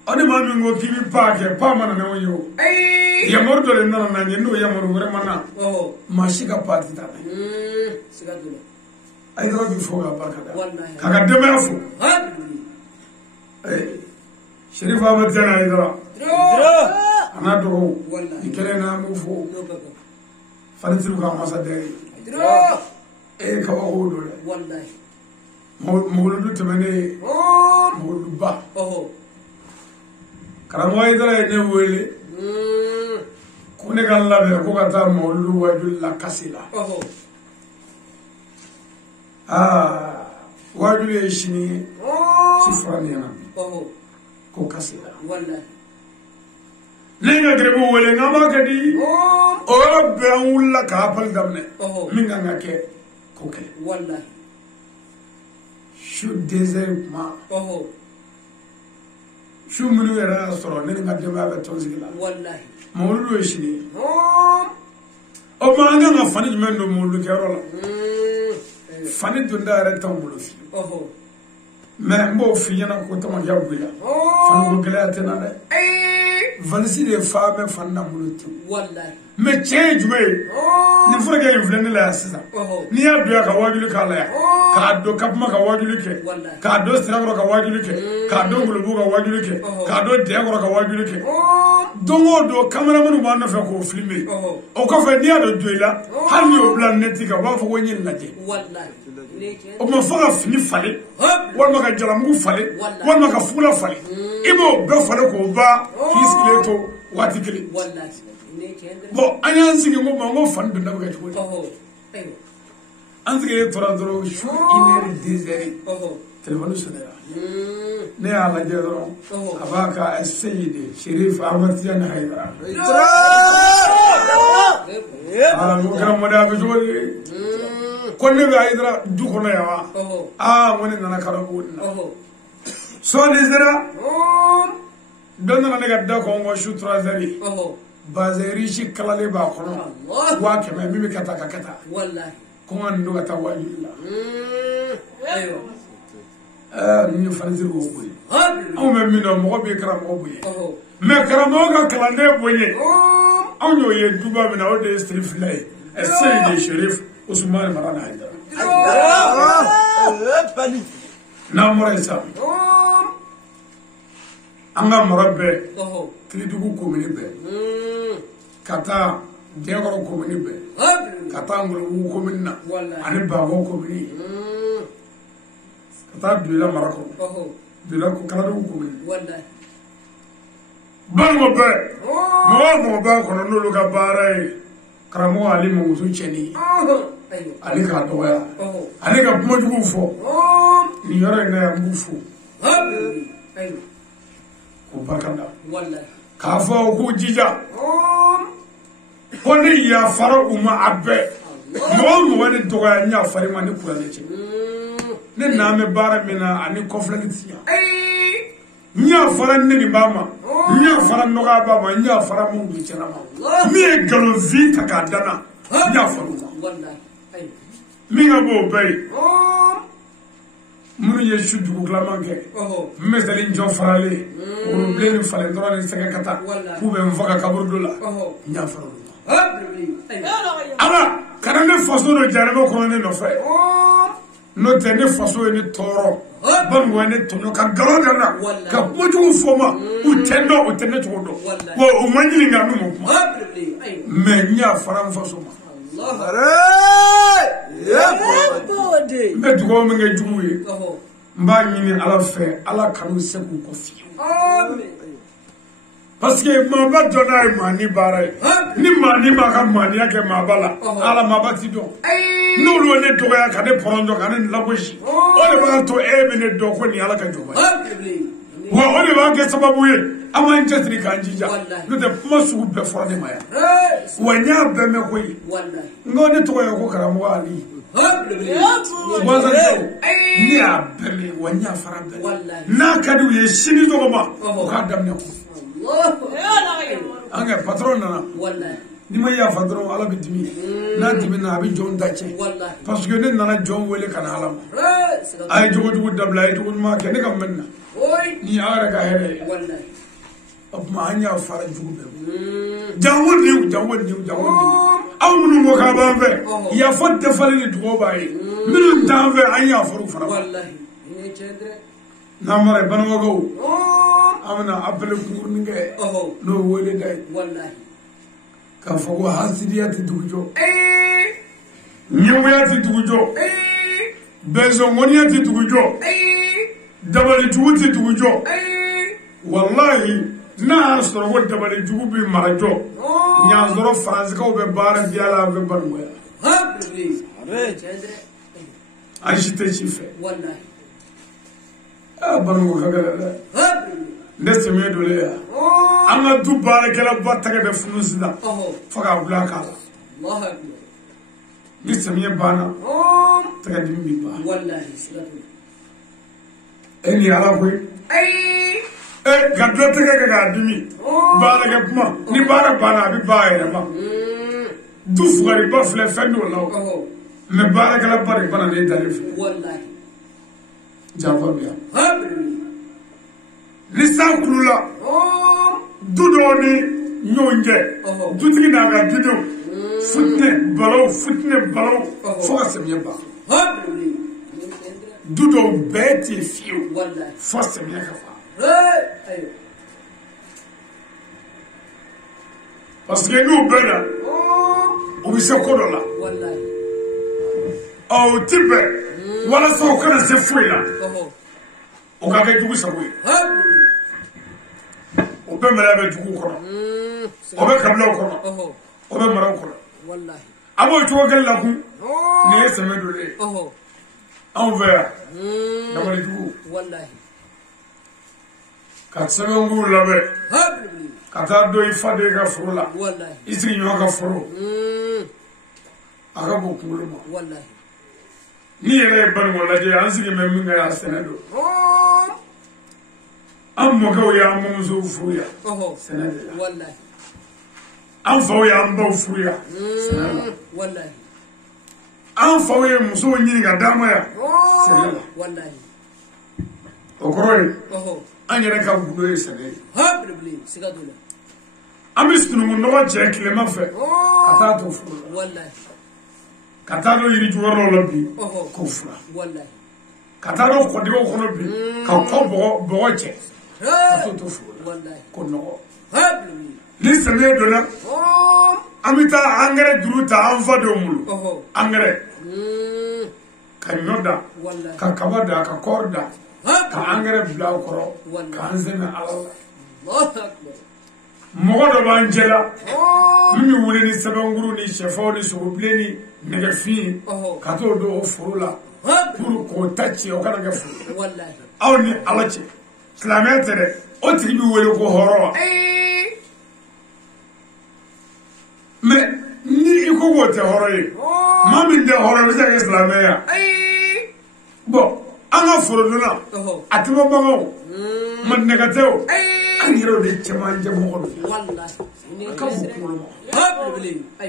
o de maa min ko k'i bɛ paa kɛ paa ma na n'o ye o yamaru dɔ de nana na n ye n'o yamaru wɛrɛ ma na maa si ka paa tɛ taa n'a ye Ayidara b'i fɔ k'a barika da k'a ka denbaya fo Sherifa Amadu Tijani Ayidara a n'a dɔgɔw i kɛlen na an b'u fo Fanisiriw ka ambassadeur ye kabako don dɛ mawuludu tɛmɛnen mawuluduba karamɔgɔ Ayidara ye ne wele ko ne ka labɛn ko ka taa mawuludu wajuli la kasi la wajuli ye sini ye ci faraniana ko kasira wallahi lenga grebo wele ngama kadi o be wulla ka pal damne minga ngake ko ke wallahi shu désert ma shu mulu era soro ne nga deba be tonzila wallahi mawlu do shini o ma nga fani mendo mulu kerola fani dunda ara tambulu fi mais mbo fi yana ko tama jabula fani ko gele atena de vansi de femme fanna mulutu wallahi mais change me ni furage ni flende la sisa ni ya do ka wajulu kala ya ka do kapma ka wajulu ke ka do stragro ka wajulu ke ka do gulubu ka wajulu ke ka do degro ka wajulu ke dongo do cameraman ba na fa ko filmer o ko fa ni ya do joila har ni o plan neti ka ba fa ko nyin laje wallahi o ma fa fini fale wal ma ka jalamu fale wal ma ka fula fale ibo be fale ko ba kiskileto wati kile wallahi bon anya nsigi ngo mango fan de nabuga tuwe ansigi tora doro shu ineri désert téléphone sonera ne ala jero abaka as-sayyid Sharif Ahmad Tidiane Haidara ala mo kram moda be jole konne be Haidara du kono yawa woni nana karabu so désert donna ne gadda ko ngo shu trazari bazari shi kalale ba kono wa keme mimi kata wallahi ko ando kata wajilla ayo ni fanzir go boy o me mi no mo be kram go boy me kram go kalande boy on yo ye duba mi na o de street fly Sayyid Sharif Ousmane Marana Haidara na mo resa anga morabbe Kilidugu komini be kata Degoro komini be kata Ngulu komini na ani Bago komini kata Dula Marako Dula ko Kaladu komini wallahi bango be mo ba ko no lu ga bare karamo ali mo musu cheni ali ka doya ali ka mojugu fo ni yoro na mbufu ko bakanda wallahi kafo ko jija ko ni ya fara umma abbe mo woni doga nya fari ma ni kurale ci ne na me bara mina ani conflict nya fara ni bama nya fara noga bama nya fara mu bi ci rama mi galo vita ka dana nya faru wallahi mi ga bo bay munu ye shudu glamanke mesali njo farale o bleni fale ndoro ni sega kata kube mfaka kaburdola nya faru ala kana ne faso no jarabo ko ne no fe no te ne faso ni toro ban wane to no ka galo dana ka moju foma u tendo to do wo o manjili nga no mo me nya faram faso ma mbe dugo menge juguye mba nyini ala fe ala kanu seku ko fi parce que ma ba dona e mani bare ni mani ba ka mani yake ma bala ala ma ba ti do no lo ne dogo ya ka ne poronjo ka ne laboshi o le ba to e be ne do ko ni ala ka joba wa o le ba ke sababu ye ama injetri ka njija no de masu be fora ne maya wa nya be me ko yi ngo ne to ya ko karamo ali ni a bele wa nya fara be na kadu ye shini do ma ka dam ne ko anga patron na wallahi ni ma ya patron ala bidimi na dimi na abi jon dace parce que ne nana jon wele kana ala ay jogo dabla ay jogo ma ke ne kam menna ni ara ka hele wallahi ab ma anya fara jogo be jawon aw munu mo ka ba fe ya fodde fale ni dugo baye minu tan fe anya faru fara wallahi ni cendre namare banamo amna appel pour ninge no wole day wallahi ka fogo hasidiyati dugujo nyewiyati dugujo bezo ngoniyati dugujo dabali tuuti dugujo wallahi na asoro wo dabali dugubi marajo nya zoro france ka be bara biala be banmoya ajite chife wallahi Banu ka gala ne sɛmɛ dole ya an ka du baarakɛla ba tɛgɛ bɛ funu sisan fo k'a bila k'a la ni sɛmɛ banna tɛgɛ dimi bi ban e ni ala koyi ka dɔ tɛgɛ kɛ k'a dimi baarakɛ kuma ni baara banna a bɛ ba yɛrɛ ma du fugari ba filɛ fɛn dɔw la mɛ baarakɛla ba de bana ne dalen filɛ janfa bi yan ni san kulula du dɔw ni ɲɔgɔn cɛ dutigi n'a ka dudenw fitinɛ balaw fo ka samiyɛ ban du dɔw bɛɛ tɛ fiyewu fo samiyɛ ka ban parce que n'u bɛɛ na u bɛ se ko dɔ la o ti bɛn walasa o kana se foyi la o ka kɛ dugu sago ye o bɛ mɛlɛ bɛ dugu kɔnɔ o bɛ kabilaw kɔnɔ o bɛ maraw kɔnɔ a b'o cogo kelen la kun nin ye sɛmɛ dole ye anw fɛ yan damalijugu ka sɛbɛnkuruw labɛn ka taa dɔ i fa de ka foro la i sigiɲɔgɔn ka foro a ka bon kunkolo ma ni yɛrɛ ye Banikɔ lajɛ an sigi bɛ min kɛ yan sɛnɛ don an mɔkɛw y'an bamusow furu yan sɛnɛ de la an faw y'an baw furu yan sɛnɛ la an faw ye musow ɲini ka d'an ma yan sɛnɛ la o kɔrɔ ye an yɛrɛ ka gundo ye sɛnɛ ye an bɛ sununkun nɔgɔ cɛ tilema fɛ ka taa to furu la ka taa dɔ yiri jukɔrɔlaw la bi k'o fura ka taa dɔ kɔdigiw kɔnɔ bi ka kɔ bɔgɔ cɛ ka to furu la ko nɔgɔ ni samiya donna an bɛ taa angɛrɛ juru ta an fa denw bolo angɛrɛ ka ɲɔ da ka kaba da ka kɔɔri da ka angɛrɛ bila a kɔrɔ k'an sɛmɛ ala la mɔgɔ dɔ b'an cɛla min bɛ wuli ni sɛbɛnkuru ni sɛfaw ni sogobilen ni nɛgɛfin ka t'o don o foro la pour k'o ta ci o kana kɛ foro aw ni ala cɛ silamɛya tɛ dɛ o tigi bɛ wele ko hɔrɔn wa mɛ ni i ko k'o tɛ hɔrɔn ye maa min tɛ hɔrɔn bɛ se ka kɛ silamɛya bɔn an ka forodonna a tɛmɛbagaw mandɛkatɛw an yɛrɛw de cɛmancɛ mɔgɔ don a ka bon kunkolo ma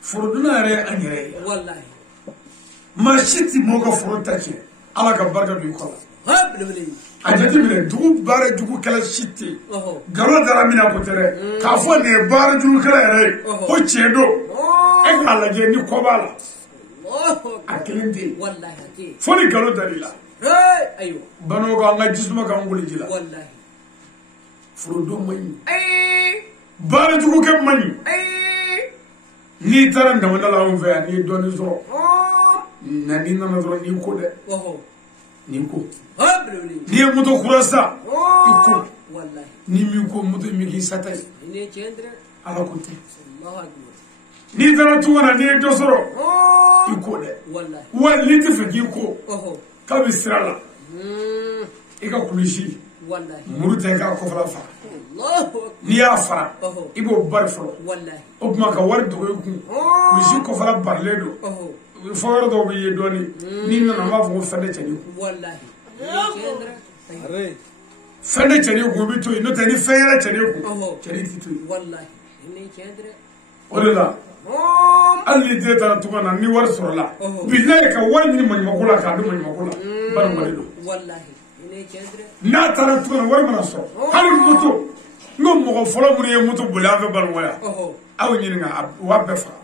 forodonna yɛrɛ ye an yɛrɛ ye maa si tɛ mɔgɔ ka foro ta cɛ ala ka barika don i kɔ la a jateminɛ dugu baara jugu kɛla si tɛ yen nkalon dara min na ko tɛ dɛ k'a fɔ nin ye baara jugu kɛla yɛrɛ ye ko tiɲɛ don e k'a lajɛ ni kɔ b'a la a kelen tɛ yen fo ni nkalon dar'i la banaw ko an ka jisuma k'an wuli ji la forodon man ɲi baara jugu kɛ man ɲi n'i taara ndamada la anw fɛ yan n'i ye dɔɔnin sɔrɔ n'i nana dɔrɔn n'i ko dɛ n'i ko n'i ye moto kura sa i ko n'i min ko moto min k'i sata ye ala ko tɛ n'i taara tunga na n'i ye dɔ sɔrɔ i ko dɛ wa n'i tɛ fɛ k'i ko k'a bɛ sira la i ka kulusi muru tɛ i ka kɔfɛla fara n'i y'a fara i b'o bari fɔlɔ o tuma ka wari dogo i kun kulusi kɔfɛla barilen don fɔ yɔrɔ dɔw bɛ ye dɔɔnin n'i nana an b'a fɔ ko fɛn de cɛnni kun fɛn de cɛnni kun i bɛ to yen n'o tɛ ni fɛn yɛrɛ cɛnni kun cɛnni tɛ to yen o de la hali ni den taara tunga na ni wari sɔrɔla bilayi ka wari ɲini maɲumako la k'a don maɲumako la balimali don n'a taara tunga na wari mana sɔrɔ hali moto n'o mɔgɔ fɔlɔ minnu ye moto boli an fɛ Banikɔ yan aw ɲininka u b'a bɛɛ faga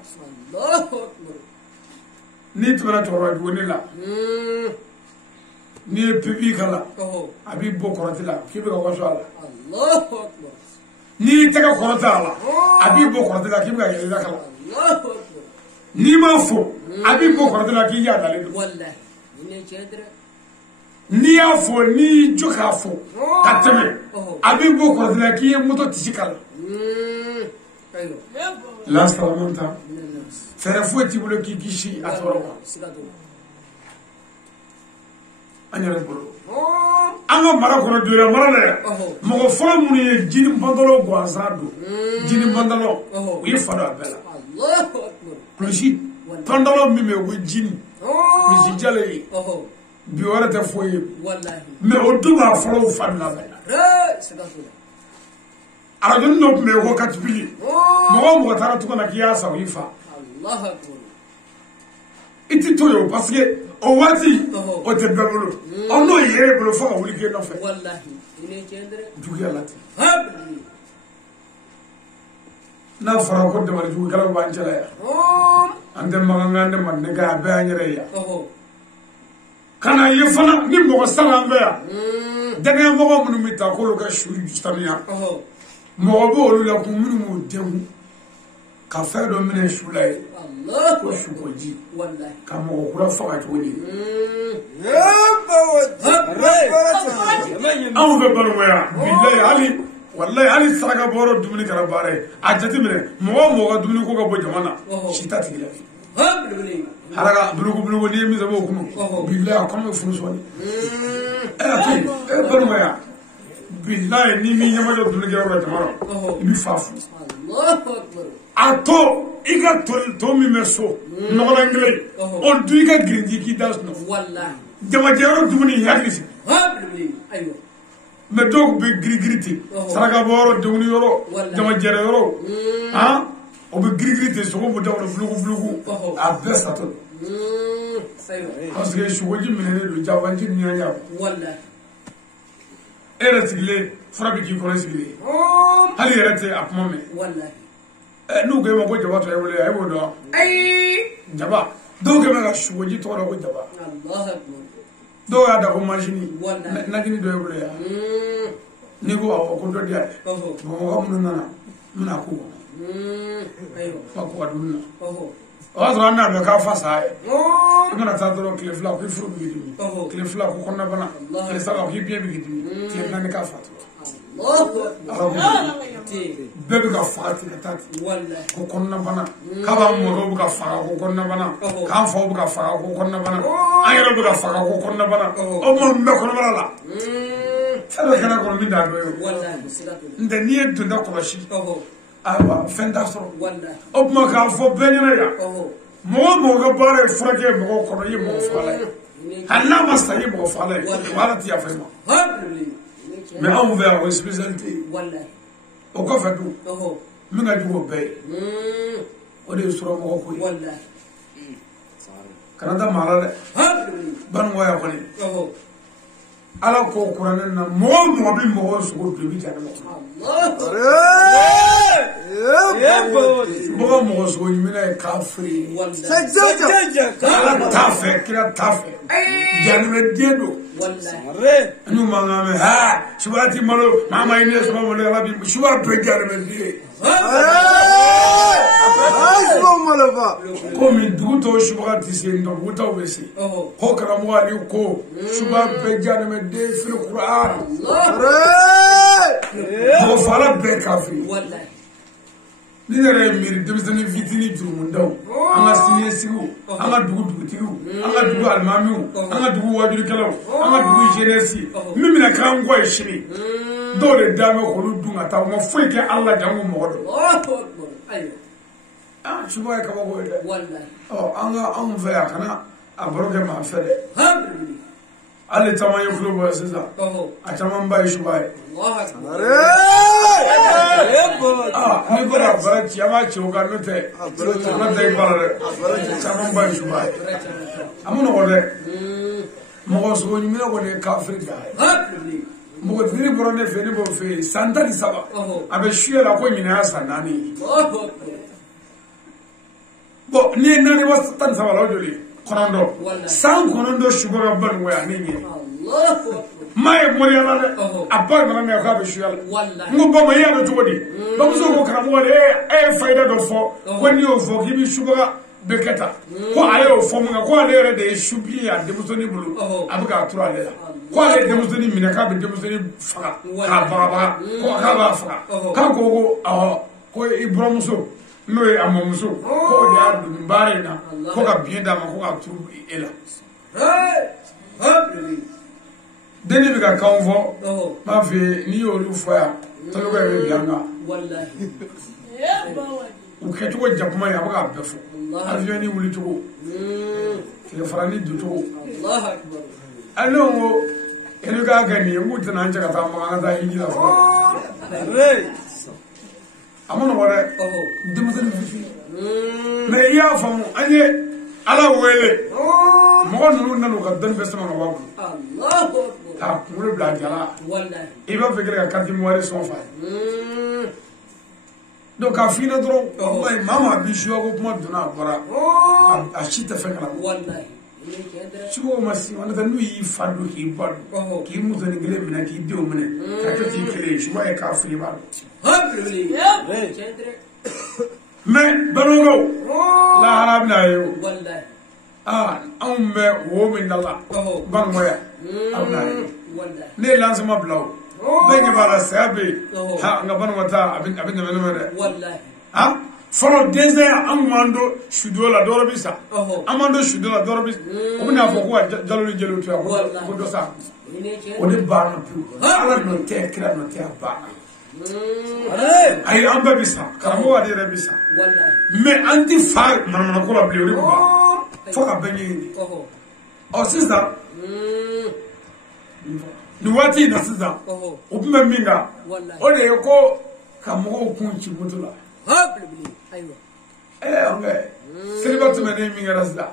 n'i tɛmɛna cɛkɔrɔba Buguni la n'i ye pipi k'a la a b'i bɔ kɔrɔti la k'i bɛ ka waso a la n'i tɛgɛ kɔrɔta a la a b'i bɔ kɔrɔti la k'i bɛ ka yɛlɛda k'a la n'i ma fo a b'i bɔ kɔrɔti la k'i y'a dalen don n'i y'a fo n'i jɔ k'a fo ka tɛmɛ a b'i bɔ kɔrɔti la k'i ye moto tisi k'a la lasalamanta fɛrɛ foyi t'i bolo k'i kisi a tɔɔrɔ ma an yɛrɛ bolo anga mara kono dura mara le mo folo mun ye jini bandalo gwanzado jini bandalo o ye fado abela Allahu akbar kulishi bandalo mi me go jini kulishi jale bi wala ta foye wallahi me o duma folo fado la bela aradun no me go katbili mo tara to na kiyasa o ifa Allahu akbar iti to yo parce que o wati o te babolo o no yere bolo fa wuli ke no fe wallahi ine kendre dugi alati habli na fara ko de mari dugi kala ba njala ya ande maganga ande man ne ga ba anyere ya kana ye fana ni mo salam be ya daga mo mun mi ta ko lo ka shuri justamiya mo bo lu la ko mun mo demu ka fa do mine shulai Allah ko shukoji wallahi kama okura faka tuni awu be balwaya billahi ali wallahi ali saraka boro dumuni kara bare ajati mine mo ga dumuni ko ga bo jamana shitati la haraga bulugu ni mi zabo kunu billahi kono funu soni balwaya billahi ni mi nyama do dumuni kara jamana ibi fafu Allahu akbar ato iga to mi meso no langle on du iga grindi ki das no wallahi jama jero dumuni yaglisi ayo me dog be grigriti saraga boro dumuni yoro jama jero yoro ha o be grigriti so ko dawo blugu a besa to ayo parce que je woji menene do jawanji nyanya wallahi era sigle frabi ki ko sigle hali rete apmame wallahi nu ge mo ko jaba to wele ay wodo ay jaba do ge ma shuji to ro ko jaba Allah akbar do ya da ko machine na gini do wele ya ni go ko do dia mo ko mun na ko ayo fa ko aduna azra na be ka fa sai ngana ta do kle fla ko furu bi dimi kle fla ko konna bana kle sala ko hibiye bi dimi ti na ne ka fa bebe ka fati ka tati ko konna bana kaba mo bu ka fa ko konna bana kan fo bu ka fa ko konna bana ayero bu ka fa ko konna bana o mo me konna bana la sala kana ko mi da do yo nde ni e dunda ko shi awa fenda so o mo ka fo benyana ya mo ga bare frage mo ko yi mo fa la hanna ma sa yi mo fa la wala ti ya fa mo mais on veut avoir une spécialité wallahi o ko fa du mi nga du be o de suro mo ko wallahi kanada mala ban waya ko ni ala ko qur'an na mo bi mo so ko bi ta Allah mo so ni mina kafri wallahi tafe kira tafe janime dedo wallahi anu mangame ha shubati malo mama ine so mo le rabi shuba pegare me die komi duguto shubati se ndo buta obesi ko kala mo ali ko shuba pegare me de fil qur'an mo fala be kafi wallahi ni yɛrɛ miiri denmisɛnnin fitinin jurumundaw an ka siniɲɛsigiw an ka dugu dugutigiw an ka dugu alimamiw an ka dugu wajurikɛlaw an ka dugu jeunesse min bɛna k'an kɔ ye sini dɔw de dalen bɛ k'olu dun ka taa u ma foyi kɛ ala janko mɔgɔ dɔ suba ye kabako ye dɛ anw fɛ yan kana a baro kɛ maa fɛ dɛ ale caman ye kulo bɔ sisan a caman ba ye suba ye ni ko la bara ci ama ci o ka no tɛ no tɛ bara dɛ caman ba ye suba ye a ma nɔgɔ dɛ mɔgɔ sogo ɲuman kɔni ye kafiri da ye mɔgɔ tigi bɔra ne fɛ ne b'o fɛ yen san 13 a bɛ suye la ko ɲinɛ ya san 4 ye bon ni ye 4 wa 13 la o joli kɔnɔntɔn san kɔnɔntɔn sugɔrɔ ba nin waya ne ɲɛ maa ye mɔriya la dɛ a ba nana mɛ k'a bɛ suya la n ko bama i y'a dɔn cogo di bamuso ko karamɔgɔ de e ye fayida dɔ fɔ ko n'i y'o fɔ k'i bɛ subaga bɛ kɛ tan ko ale y'o fɔ mun kan ko ale yɛrɛ de ye subili ye a denmusonin bolo a bɛ k'a turu ale la ko ale ye denmusonin minɛ k'a bɛ denmusonin faga k'a bagabaga ko k'a b'a faga k'a ko awɔ ko i buramuso n'o ye a mɔmuso ko o de y'a don nin baara in na ko ka biɲɛ d'a ma ko k'a turu e la deni bɛ ka kan fɔ m'a f'i ye n'i y'olu fɔ yan tɔnɔgɔ yɛrɛ bɛ bi an kan u kɛcogo jakuma ye a bɛ k'a bɛɛ fɔ avion ni wulicogo tile farani doncogo ale ko e k'a kɛ nin ye n k'u tɛna an cɛ ka taa makan ka taa hiji la fɔlɔ a ma nɔgɔ dɛ denmisɛnnin fitinin mais i y'a faamu an ye ala wele mɔgɔ ninnu nana u ka dɔnni bɛɛ sama ka bɔ a kun k'a kunkolo bila a jala i b'a fɛ ka carte mémoire sɔn fa ye donc k'a f'i ɲɛna dɔrɔn wallahi maa maa bi suya ko kuma donna a bɔra a si tɛ fɛn kalama suko ma si wala n'u y'i fa don k'i ba don k'i musonin kelen minɛ k'i denw minɛ k'a kɛ k'i kelen ye suba ye k'a fili b'a dɔn mais baloko lahara bɛna ye o anw bɛ wo min da la bankɔya a bɛna ye ne ye lansama bila o bɛɛ ɲɛ b'a la saya bɛ yen ha n ka banama ta a bɛ nɛmɛ dɛ ha fɔlɔ dɛsɛ an m'an don sudo la dɔwɛrɛ bɛ sa an m'an don sudo la dɔwɛrɛ bɛ o bɛ n'a fɔ ko ka jalo ni jeliw to yan ko dɔ sa o de banna pewu ala nɔ tɛ kira nɔ tɛ a banna ayi an bɛɛ bɛ sa karamɔgɔ ale yɛrɛ bɛ sa mais an ti fa manamana ko la bilen o de ko ban fo ka bɛɛ ɲɛɲini ɔ sisan nin waati in na sisan o tun bɛ min kan o de ye ko ka mɔgɔw kun ci moto la ok seliba tɛmɛnen min kɛra sisan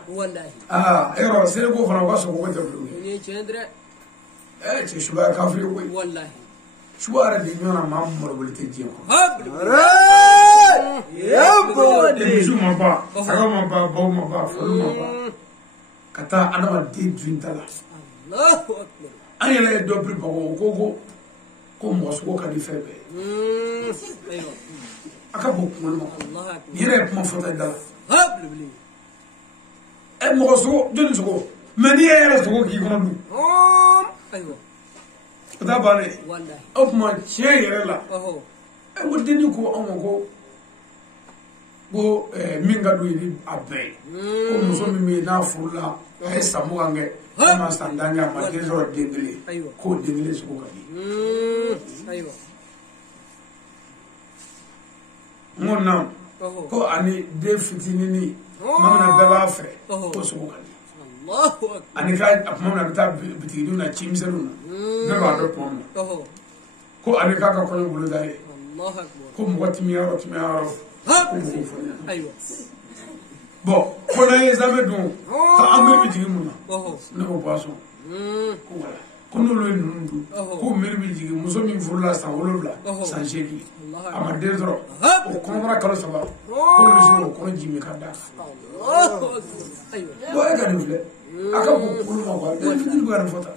yɔrɔ seliko fana u ka sɔgɔ ko tɛ bilen cɛ suba ye kafiri koyi suba yɛrɛ de ɲɔgɔnna maa min malobali tɛ diɲɛ kɔnɔ misiw ma ban sagaw ma ban baw ma ban faliw ma ban ka taa adamaden dunta la an yɛrɛ ye dɔ biri bagaw ko mɔgɔ sugu ka di fɛn bɛɛ a ka bɔ kuma ma nin yɛrɛ ye kuma fɔta da la mɔgɔ sogo jɔnni sogo mais n'i ye yɛrɛ sogo k'i kɔnɔ dun o t'a bannen o tuma tiɲɛ yɛrɛ la ko denni ko anw ma ko min ka d'u ye ni a bɛɛ ye ko muso min bɛ yen n'a furula a ye san 20 kɛ a ma san 10 kɛ a ma den sɔrɔ den kelen k'o den kelen sogo ka di n ko na ko ani den fitinin maa min na bɛɛ b'a fɛ ko sogo ka di ani ka tuma min na a bɛ taa bitigidenw na cimisɛnninw na bɛɛ b'a dɔn tuma min na ko ani k'a ka kɔɲɔ boloda ye ko mɔgɔ timiyɔrɔ ko mɔgɔw fɔ ɲɛna bon ko n'an ye examen dun ko an bɛ bitigi mun na ne ko boisson ko voilà ko n'olu ye ninnu dun ko miiri bɛ jigin muso min furula san 7 san 8 a ma den sɔrɔ o kɔnɔbara kalo 3 k'olu bɛ se k'o kɔnɔ ji min ka da bon e ka nin filɛ a ka bon kulu ma quoi den fitini bɛ ka nin fɔ tan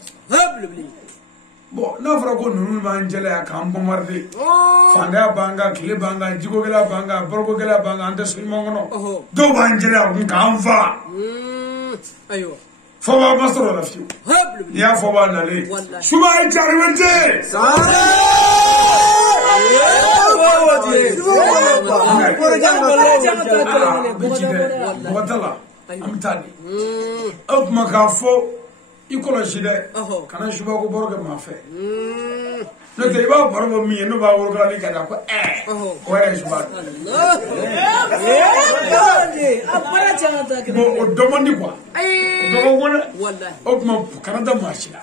bon n'a fɔra ko ninnu b'an jɛlɛya k'an bombarder fantanya b'an kan tile b'an kan jiko gɛlɛya b'an kan baroko gɛlɛya b'an kan an tɛ so ɲuman kɔnɔ dɔw b'an jɛlɛya kun k'an fa fɔba ma sɔrɔ la fiyewu n'i y'a fɔba nalen suba ye carimɛnte mɔgɔ t'a la an bɛ taa di o tuma k'a fɔ i kɔlɔsi dɛ kana suba ko baro kɛ maa fɛ n'o tɛ i b'a baro bɔ min ye n'o b'a worokɔrɔni ka da ko o yɛrɛ ye suba bon o dɔ man di quoi o dɔ ka go dɛ o tuma kana da maa si la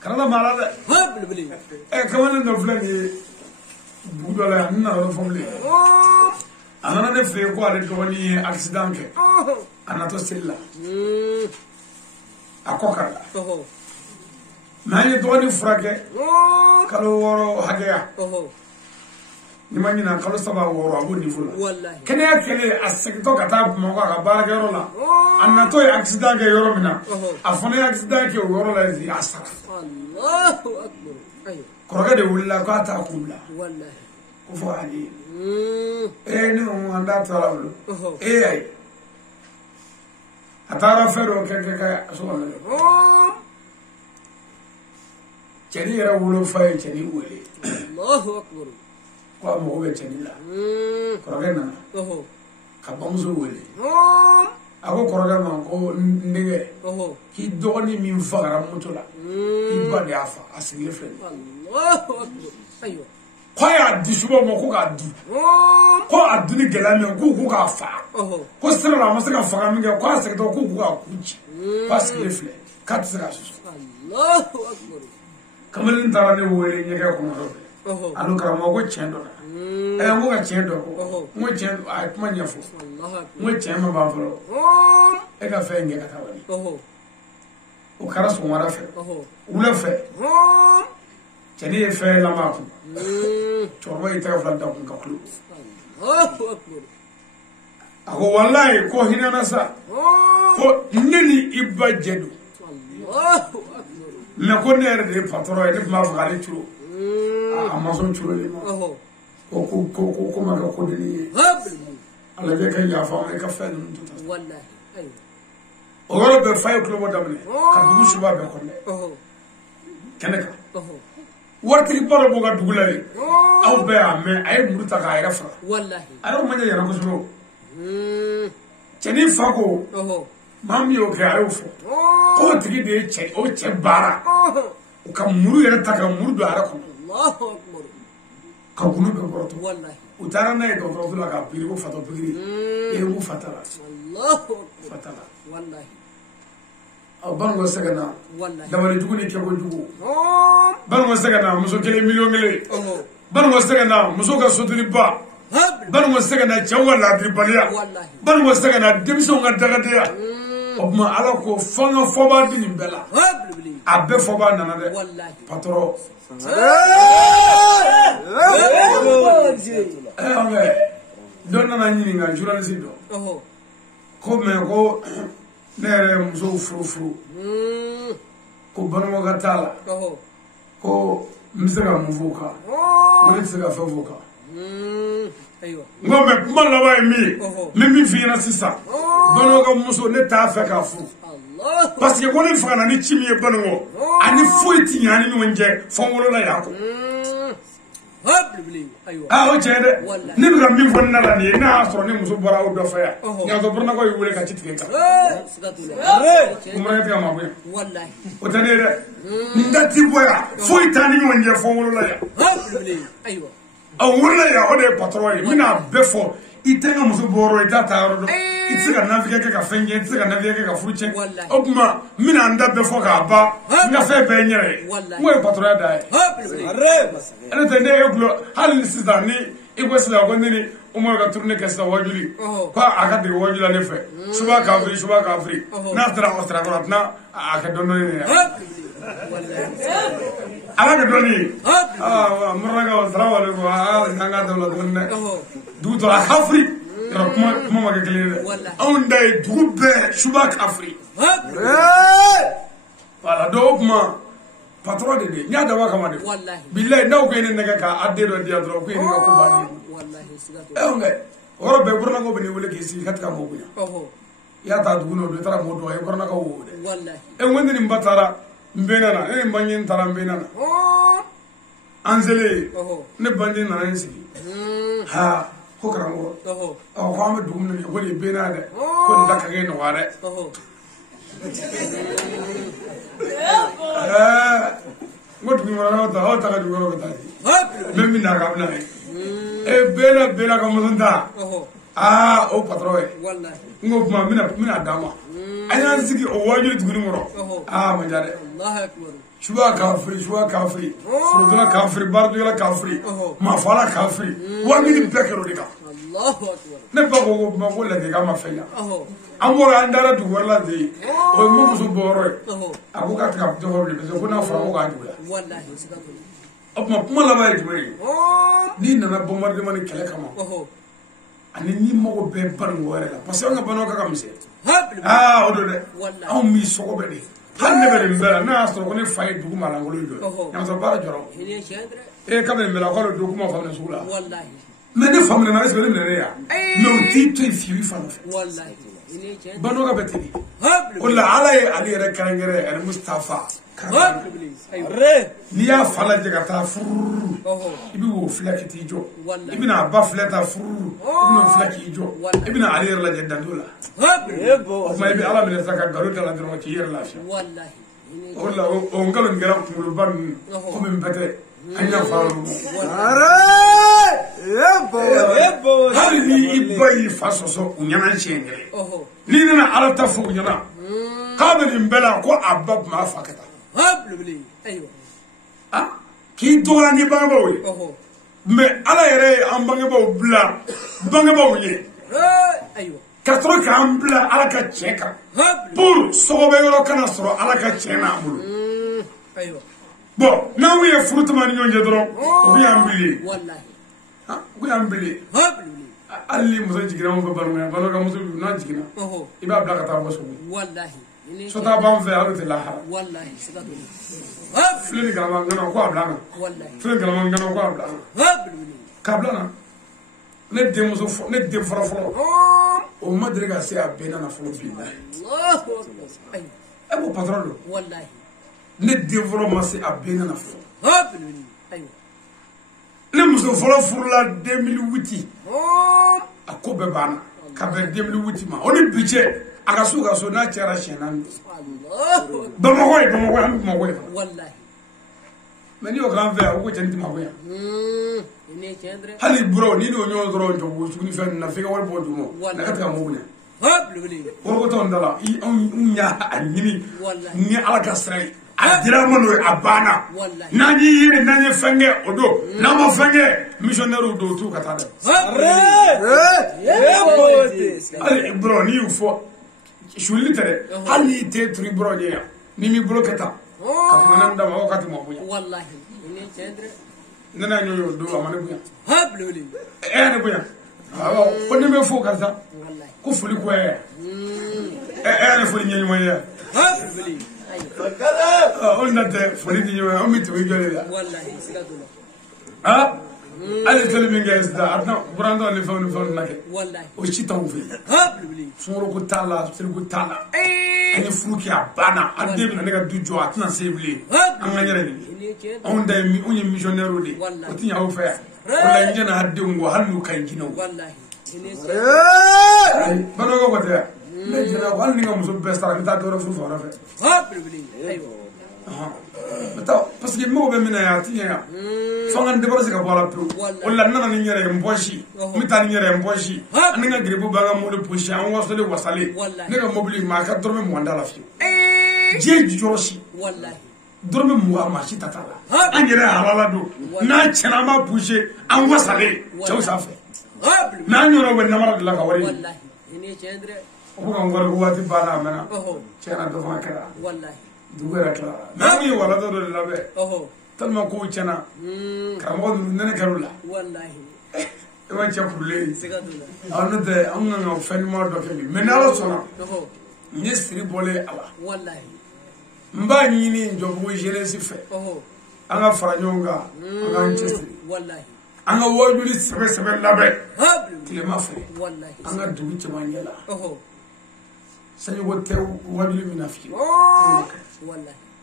kana da maa la dɛ kamalen dɔ filɛ nin ye dugu dɔ la yan n nana dɔ fɔ bilen a nana ne fɛ yen ko ale dɔgɔnin ye accident kɛ a natɔ seli la a kɔ kari la mais an ye dɔgɔnin furakɛ kalo 6 hakɛya ni ma ɲina kalo 3 6 a b'o niveau la kɛnɛya kɛlen a segintɔ ka taa Bamakɔ a ka baarakɛyɔrɔ la a natɔ ye accident kɛ yɔrɔ min na a fana ye accident kɛ o yɔrɔ la yen a sara kɔrɔkɛ de wulila k'a t'a kun bila ko fɔ ani ne ko an t'a to ala bolo ayi a taara fɛn dɔ kɛ so kɔnɔ cɛnin yɛrɛ wolofa ye cɛnin wele ko a mago bɛ cɛnin la kɔrɔkɛ nana ka bamuso wele ako kɔrɔkɛ ma ko n denkɛ k'i dɔgɔnin min fagara moto la i ba de y'a fa a sigilen filɛ ko a y'a di suba ma ko k'a di ko a duni gɛlɛya min k'u k'a faga ko sira la a ma se ka faga min kɛ ko a segintɔ k'u k'a kun ci ko a sigilen filɛ k'a tɛ se k'a susu kamalen taara ne wele ɲɛgɛn kɔnɔ dɔ fɛ alo karamɔgɔ ko tiɲɛ dɔ la n ko ka tiɲɛ dɔ ko n ko tiɲɛ a ye kuma ɲɛfɔ n ko tiɲɛ ma ban fɔlɔ e ka fɛn kɛ ka taa wali o kɛra sɔgɔmada fɛ wula fɛ cɛni ye fɛn laban kun cɛkɔrɔba y'i tɛgɛ fila da kun ka kulo a ko walayi ko hinɛna sa ko ne ni i ba jɛ don mɛ ko ne yɛrɛ de ye patɔrɔn ye ne tun b'a fɔ k'ale turo a ma sɔn turolen ma ko ma kɛ kodeni ye ala bɛ ka yafa ma i ka fɛn ninnu to ta o yɔrɔ bɛɛ fa ye tulobɔ daminɛ ka dugu suba bɛɛ kɔnɔ kɛnɛ kan waritigi ba dɔ b'o ka dugu la yen aw bɛɛ y'a mɛn a ye muru ta k'a yɛrɛ faga a y'o man ɲɛ yɛrɛ kosɛbɛ o cɛnin fa ko maa min y'o kɛ a y'o fɔ k'o tigi de ye o cɛ baara u ka muru yɛrɛ ta ka muru don a yɛrɛ kɔnɔ ka gunu bɛɛ kɔrɔtɔ u taara n'a ye dɔgɔtɔrɔso la k'a pikiri ko fatɔ pikiri ko fatala Bango sɛgɛnna dabalijugu ni kɛkojugu Bango sɛgɛnna muso 1 million Bango sɛgɛnna muso ka sotiriba Bango sɛgɛnna cɛw ka ladiribaliya Bango sɛgɛnna denmisɛnw ka dagadeya o tuma ala ko fanga fɔba di nin bɛɛ la a bɛɛ fɔba nana dɛ patɔrɔn dɔ nana ɲininka journaliste dɔ ko mais ko ne yɛrɛ musow furu ko banamɔ ka t'a la ko n bɛ se ka mun fɔ o kan ko ne tɛ se ka fɛn fɔ o kan n ko mais kuma laban ye min ye n bɛ min f'i ɲɛna sisan banamɔ ka muso ne t'a fɛ k'a furu parce que ko ne fagana ni ci min ye banamɔ ani foyi ti ɲɛ ani ɲɔgɔn cɛ fɔ n wolola yan kɔ o tiɲɛ dɛ ne bɛ ka min fɔ ne la nin ye n'a y'a sɔrɔ ni muso bɔra aw dɔ fɛ yan ɲaatɔ buranakaw y'i wele ka ci tigɛ kan kumakan tigɛ ma bonya o tɛ ne ye dɛ n da ti bɔ yan foyi t'a ni ɲɔgɔn cɛ fɔ n wolola yan a wolola yan o de ye patɔrɔn ye n bɛna bɛɛ fɔ i tɛ n ka muso bɔ yɔrɔ i t'a ta yɔrɔ dɔn i tɛ se ka nafikɛ kɛ ka fɛn cɛn i tɛ se ka nafikɛ kɛ ka furu cɛn o tuma n bɛna n da bɛɛ fɔ k'a ban n ka fɛn bɛɛ ye n yɛrɛ ye n ko ye patɔrɔnya da ye ale tɛ ne ye gulo hali sisan ni i ko sisan ko ne ni Umaru ka tournée kɛ sisan wajuli ko a ka dege wajula ne fɛ suba kafiri n'a taara o sira kɔrɔ a tɛna a kɛ dɔɔnin ye ala kɛ dɔɔnin ye Muranakaw salamu aleykum an ka dabila dɔɔnin dɛ dugu tɔ a kafiri yɔrɔ kuma ma kɛ kelen ye dɛ anw da ye dugu bɛɛ suba kafiri wala dɔw o kuma patɔrɔn de don n y'a dabɔ a kama de bilayi n'aw ko ye ne nɛgɛ k'a den dɔ di yan dɔrɔn ko ye ne ka ko bannen ye o yɔrɔ bɛɛ buranakaw bɛ ne wele k'i sigi ka tigɛ mɔgɔw bonya i y'a ta dugu n'o don i taara mɔgɔ dɔn a ye buranakaw wo dɛ n ko ne ni n ba taara n bɛnna na ne ni n bange taara n bɛnna na an selen ne bange nana n sigi ha ko karamɔgɔ ko an bɛ dugu min na ko nin ye bɛnna dɛ ko nin da ka kɛ nɔgɔya dɛ n ko dugu wɛrɛ ta aw ta ka dugu wɛrɛ ta n bɛ min na ka bɛna ye bɛnna ka muso ta o patɔrɔn ye n ko kuma n bɛna d'a ma an y'an sigi o wajuli tuguni kɔrɔ man diya dɛ suba kafiri forozala kafiri baradugala kafiri mafala kafiri wajuli bɛɛ kɛra o de kan ne ba ko ko ladilikan ma fɛn yan an bɔra an dara dugu wɛrɛ la ten o ye mun muso bɔyɔrɔ ye a ko k'a tɛ ka jɔyɔrɔ bilen parce que ko n'a fɔra ko k'a juguya o tuma kuma laban ye jumɛn ye n'i nana bombardement ni kɛlɛ kama ani n'i mago bɛ baniko wɛrɛ la parce que an ka banaw ka misɛn o don dɛ anw m'i sɔgɔ bɛ de hali ne bɛ nin bɛɛ la n'a y'a sɔrɔ ko ne fa ye dugu maalankolon jɔ ɲamasɔrɔ baara jɔra kabini nin bɛɛ la k'ale don kuma faamuya sugu la mais ne faamuya na est-ce que ne minɛ ne yan mais o t'i to yen fiyewu i fa nɔfɛ banoka bɛ ten o la ala ye ale yɛrɛ kɛrɛnkɛrɛn ɛri Mustafa n'i y'a fa lajɛ ka taa fururu i bɛ wo filɛ ka t'i jɔ i bɛna a ba filɛ ta fururu i bɛna o filɛ k'i jɔ i bɛna ale yɛrɛ lajɛ danto la o tuma i bɛ ala minɛ sa ka nkalon da la dɔrɔn k'i yɛrɛ lafiya o la o nkalon kɛra kunkoloba ninnu komi n bɛɛ tɛ an y'a fa olu hali ni i ba y'i fa sɔsɔ u ɲɛna tiɲɛ kelen n'i nana ala ta fɔ u ɲɛna k'a bɛ nin bɛɛ la ko a ba tun b'a fa ka taa k'i dɔgɔla ni bangebaaw ye mɛ ala yɛrɛ ye an bangebaaw bila bangebaaw ye ka sɔrɔ k'an bila ala ka tiɲɛ kan pour sɔgɔbɛ yɔrɔ kana sɔrɔ ala ka tiɲɛ n'an bolo bon n'an ye furu tuma ni ɲɔgɔn cɛ dɔrɔn u bɛ y'an bili u bɛ y'an bili hali ni muso jiginna anw fɛ balimamuso n'a jiginna i b'a bila ka taa bɔ sogo sota b'an fɛ hali tɛ lahara fili ni galama ngana ko a bila na fili ni galama ngana ko a bila na k'a bila na ne denmuso ne den fɔlɔ fɔlɔ o ma deli ka se a bɛɛ nana fɔlɔ fili la e ko patron don ne den fɔlɔ ma se a bɛɛ nana fɔlɔ ne muso fɔlɔ furula 2008 a ko bɛɛ banna ka bɛn 2008 ma o ni bi cɛ a ka so n'a cɛra siɲɛ 4 Bamakɔ ye an bɛ Bamakɔ ye mɛ n'i y'o k'an fɛ yan o ko cɛ ni tɛ Bamakɔ yan hali buraw n'i n'o ɲɔgɔn dɔrɔn jɔ sugu ni fɛn ninnu na f'i ka wari bɔ d'u ma na ka tɛ ka mɔgɔw ɲɛ wɔrɔkɔ t'anw da la anw y'a ɲini ni ala ka sira ye a dira ma n'o ye a banna n'an y'i yiri n'an ye fɛn kɛ o don n'an ma fɛn kɛ missionnaires don t'u ka taa dɛ hali buraw n'i y'u fɔ suli tɛ dɛ hali n'i tɛ turi buraw ɲɛ yan n'i m'i bolo kɛ tan ka tɛmɛ d'a ma aw ka tɛmɛ o bonya ne n'a ɲɔ y'o don a ma ne bonya e y'a ne bonya awɔ ko ni bɛ fo karisa ko foli ko e y'a ne foli ɲɛ ɲuman ye yan o na tɛ foli di ɲuman ye an bɛ tɛmɛ jɔ de la hali seli min kɛ sisan a tɛna burantɔ ni fɛnw na kɛ o si t'anw fɛ yen sunkɔrɔko t'a la seliko t'a la an ye furu kɛ a banna a den bɛna ne ka du jɔ a tɛna se bilen an ka yɛrɛ de anw ta ye anw ye missionnaires de o tɛ ɲɛ aw fɛ yan o la n jɛna a denw kɔ hali n'u ka ɲi jinɛw baloko ko tɛ ne jɛna hali ni n ka muso bɛɛ sara n bɛ taa dɔ wɛrɛ furu fan wɛrɛ fɛ parce que mɔgɔw bɛ min na yan a ti ɲɛ yan fo an ka débarrasser ka bɔ a la pewu o la n nana ni n yɛrɛ ye n bɔsi n bɛ taa ni n yɛrɛ ye n bɔsi ani n ka giribu b'an ka mobili posi an wasalen wasalen ne ka mobili maa ka dɔrɔmɛ 20 t'a la fiyewu diɲɛ jɔyɔrɔ si dɔrɔmɛ 20 maa si ta t'a la an yɛrɛ halala don n'a tiɲɛna an b'a posi an wasalen cɛw sanfɛ n'an ɲɔgɔnnaw bɛ namara dilan ka wari o bɛ ka n wari ko waati banna a mɛnna tiɲɛna dɔ fana kɛra dugu yɛrɛ tilara mɛ an ye walada dɔ de labɛn tellement kow tiɲɛna karamɔgɔ ninnu nɛnɛ kɛr'u la e ma cɛ kurulen n'o tɛ an kan ka fɛn ɲuman dɔ kɛ bi mɛ ni ala sɔnna n ye siri bɔlen a la n b'a ɲini jɔbugu jeunesse fɛ an ka fara ɲɔgɔn kan an k'an cɛsiri an ka wajuli sɛbɛ sɛbɛ labɛn tilema fɛ an ka dugu cɛmancɛ la saɲɔgɔn tɛ wajuli min na fiyewu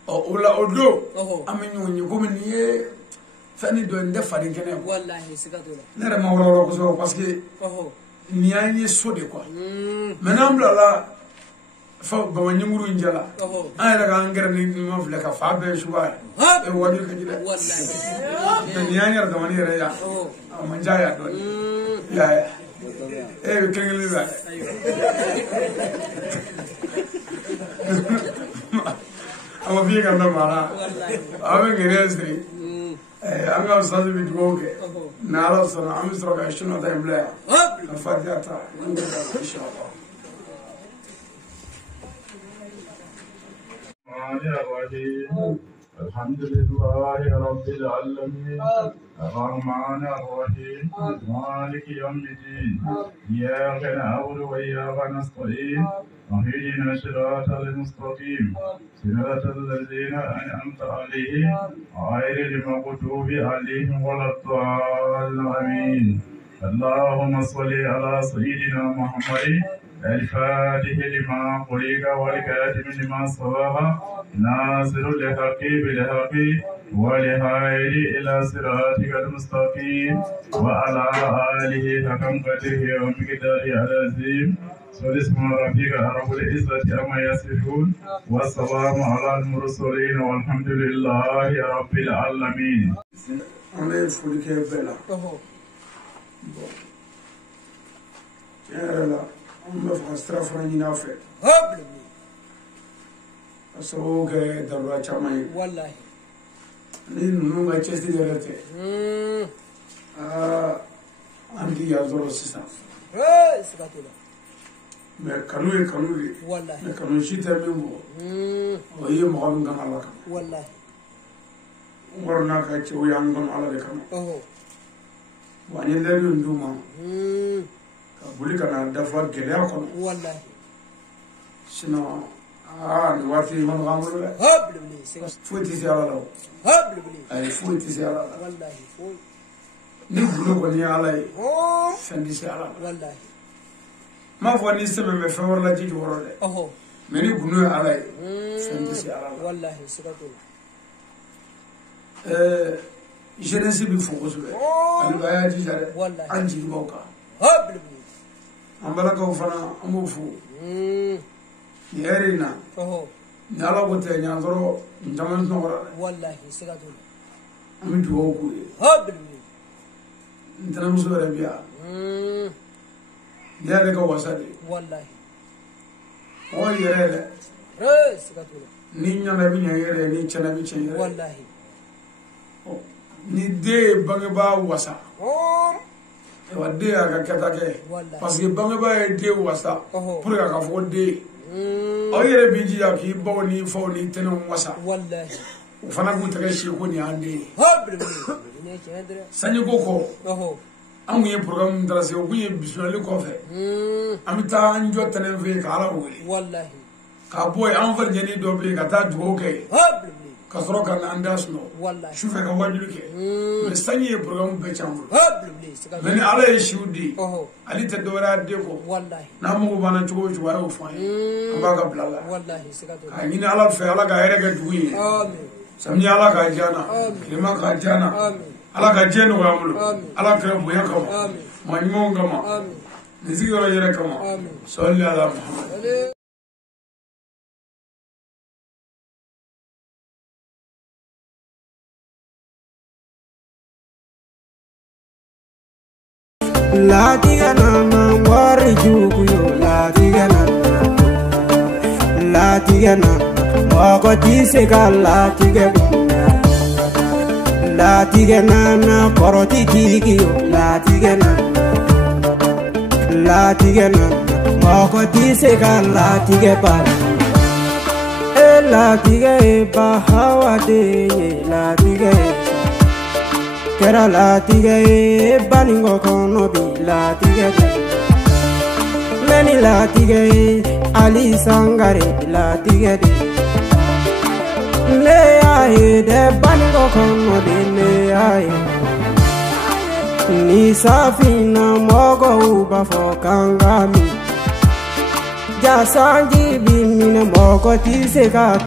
o la o don an bɛ ɲɔgɔn ye komi nin ye fɛn dɔ ye n tɛ faden kɛnɛ ye ne yɛrɛ ma wɔrɔ kosɛbɛ parce que nin y'an ye so de quoi mɛ n'an bilala bamaɲɛmuru in jɛla an yɛrɛ k'an gɛrɛ ni ɲuman filɛ ka fa bɛɛ suba ye wajuli ka di dɛ mɛ nin y'an yɛrɛ damani yɛrɛ yan a man diya yan dɔɔni i y'a ye e bɛ kelen kelen bɛ a ma f'i ka na mara a bɛ ŋɛnɛ siri an ka ustazi bɛ dugawu kɛ n'ala sɔnna an bɛ sɔrɔ ka sunna ta in bila yan ka fatiha ta inshallah. الحمد لله رب العالمين الرحمن الرحيم مالك يوم الدين إياك نعبد وإياك نستعين اهدنا الصراط المستقيم صراط الذين أنعمت عليهم غير المغضوب عليهم ولا الضالين اللهم صل على سيدنا محمد الفاتح لما قرئ والكاتب لما سبق ناصر الحق بالحق والهادي إلى صراطك المستقيم وعلى آله حق قدره ومقداره العظيم سبحان ربك رب العزة عما يصفون والسلام على المرسلين والحمد لله رب العالمين. On est fou qui est belle. Tiens là, on me fait straffer une affaire. Parce que dans la chambre. Wallahi. Ni nous va chester de l'été. Andi yazoro sisa. C'est pas tout là. Mais kanoué. Wallahi. Mais kanoué chita même. Oye moham gamala. Wallahi. Warna ka ci yang gamala de kama. Wani lebi nduma. Ka buli kana dafa gele ko. Wallahi. Sinon ni wati man gamul la. Habli c'est Fouti si ala law. habli. Ay fouti si ala. Wallahi fo. Ni bulo ko ni ala yi. Fendi si ala. Wallahi. Ma fo ni sebe me fe warla ji woro de. Mais ni gunu ala yi. Fendi si ala. Wallahi c'est pas tout. Jeunesse bi foko sube. Ali baya ji jare. Wallahi. Anji boka. Habli. Ambala ko fana amu fu. Yerina. Ni ala ko te nyanzoro njaman nokora. Wallahi c'est pas tout. Ami duwo ku ye. Habli. Ntana muso rabia. Yare ko wasali. Wallahi. O yere. C'est pas tout. Ni nyana bi nyere ni chana bi chen yere. Wallahi. Ni de bangeba wasa. Ewa de aga katake. Parce que bangeba e de wasa. Pour aga fo de. O yere bi ji ya ki bo ni fo ni tenu wasa. Wallahi. O fana ku tage shi ko ni ande. Habli. Ni chendra. Sanyi ko. An ye programme drase o ye bisuali ko fe. Amita anjo tenen fe ka ala wele. Wallahi. Ka boy an fa jeni do be ka ta dugo ke. Habli. Ka soro kan andas no. Wallahi. Shufe ka wajulu ke. Mais sanyi ye programme be chambu. Habli. C'est pas tout. Mais ala ye shudi. Ali te dora de ko. Wallahi. Na mo bana chugo chugo ayo fa. Amba ka blala. Wallahi c'est pas tout. Ka ni ala fe ala ka ere ga duyi. Amen. Samni ala ka jana. Lima ka jana. Amen. Ala ka jeno ga mulo. Ala ka buya ka. Amen. Manimo ngama. Amen. Niziki wala yere kama. Amen. Salli ala Muhammad. La diga na wari jugu yo la diga na moko tise ka la diga na koroti tigi yo la diga na moko tise ka la diga pa la diga ba hawa de la diga Kera la tige baningo kono bi la tige Meni la tige Ali Sangare la tige Le aye de baningo kono de le aye Ni safina mogo uba fo kangami Jasanji bi mine mogo tiseka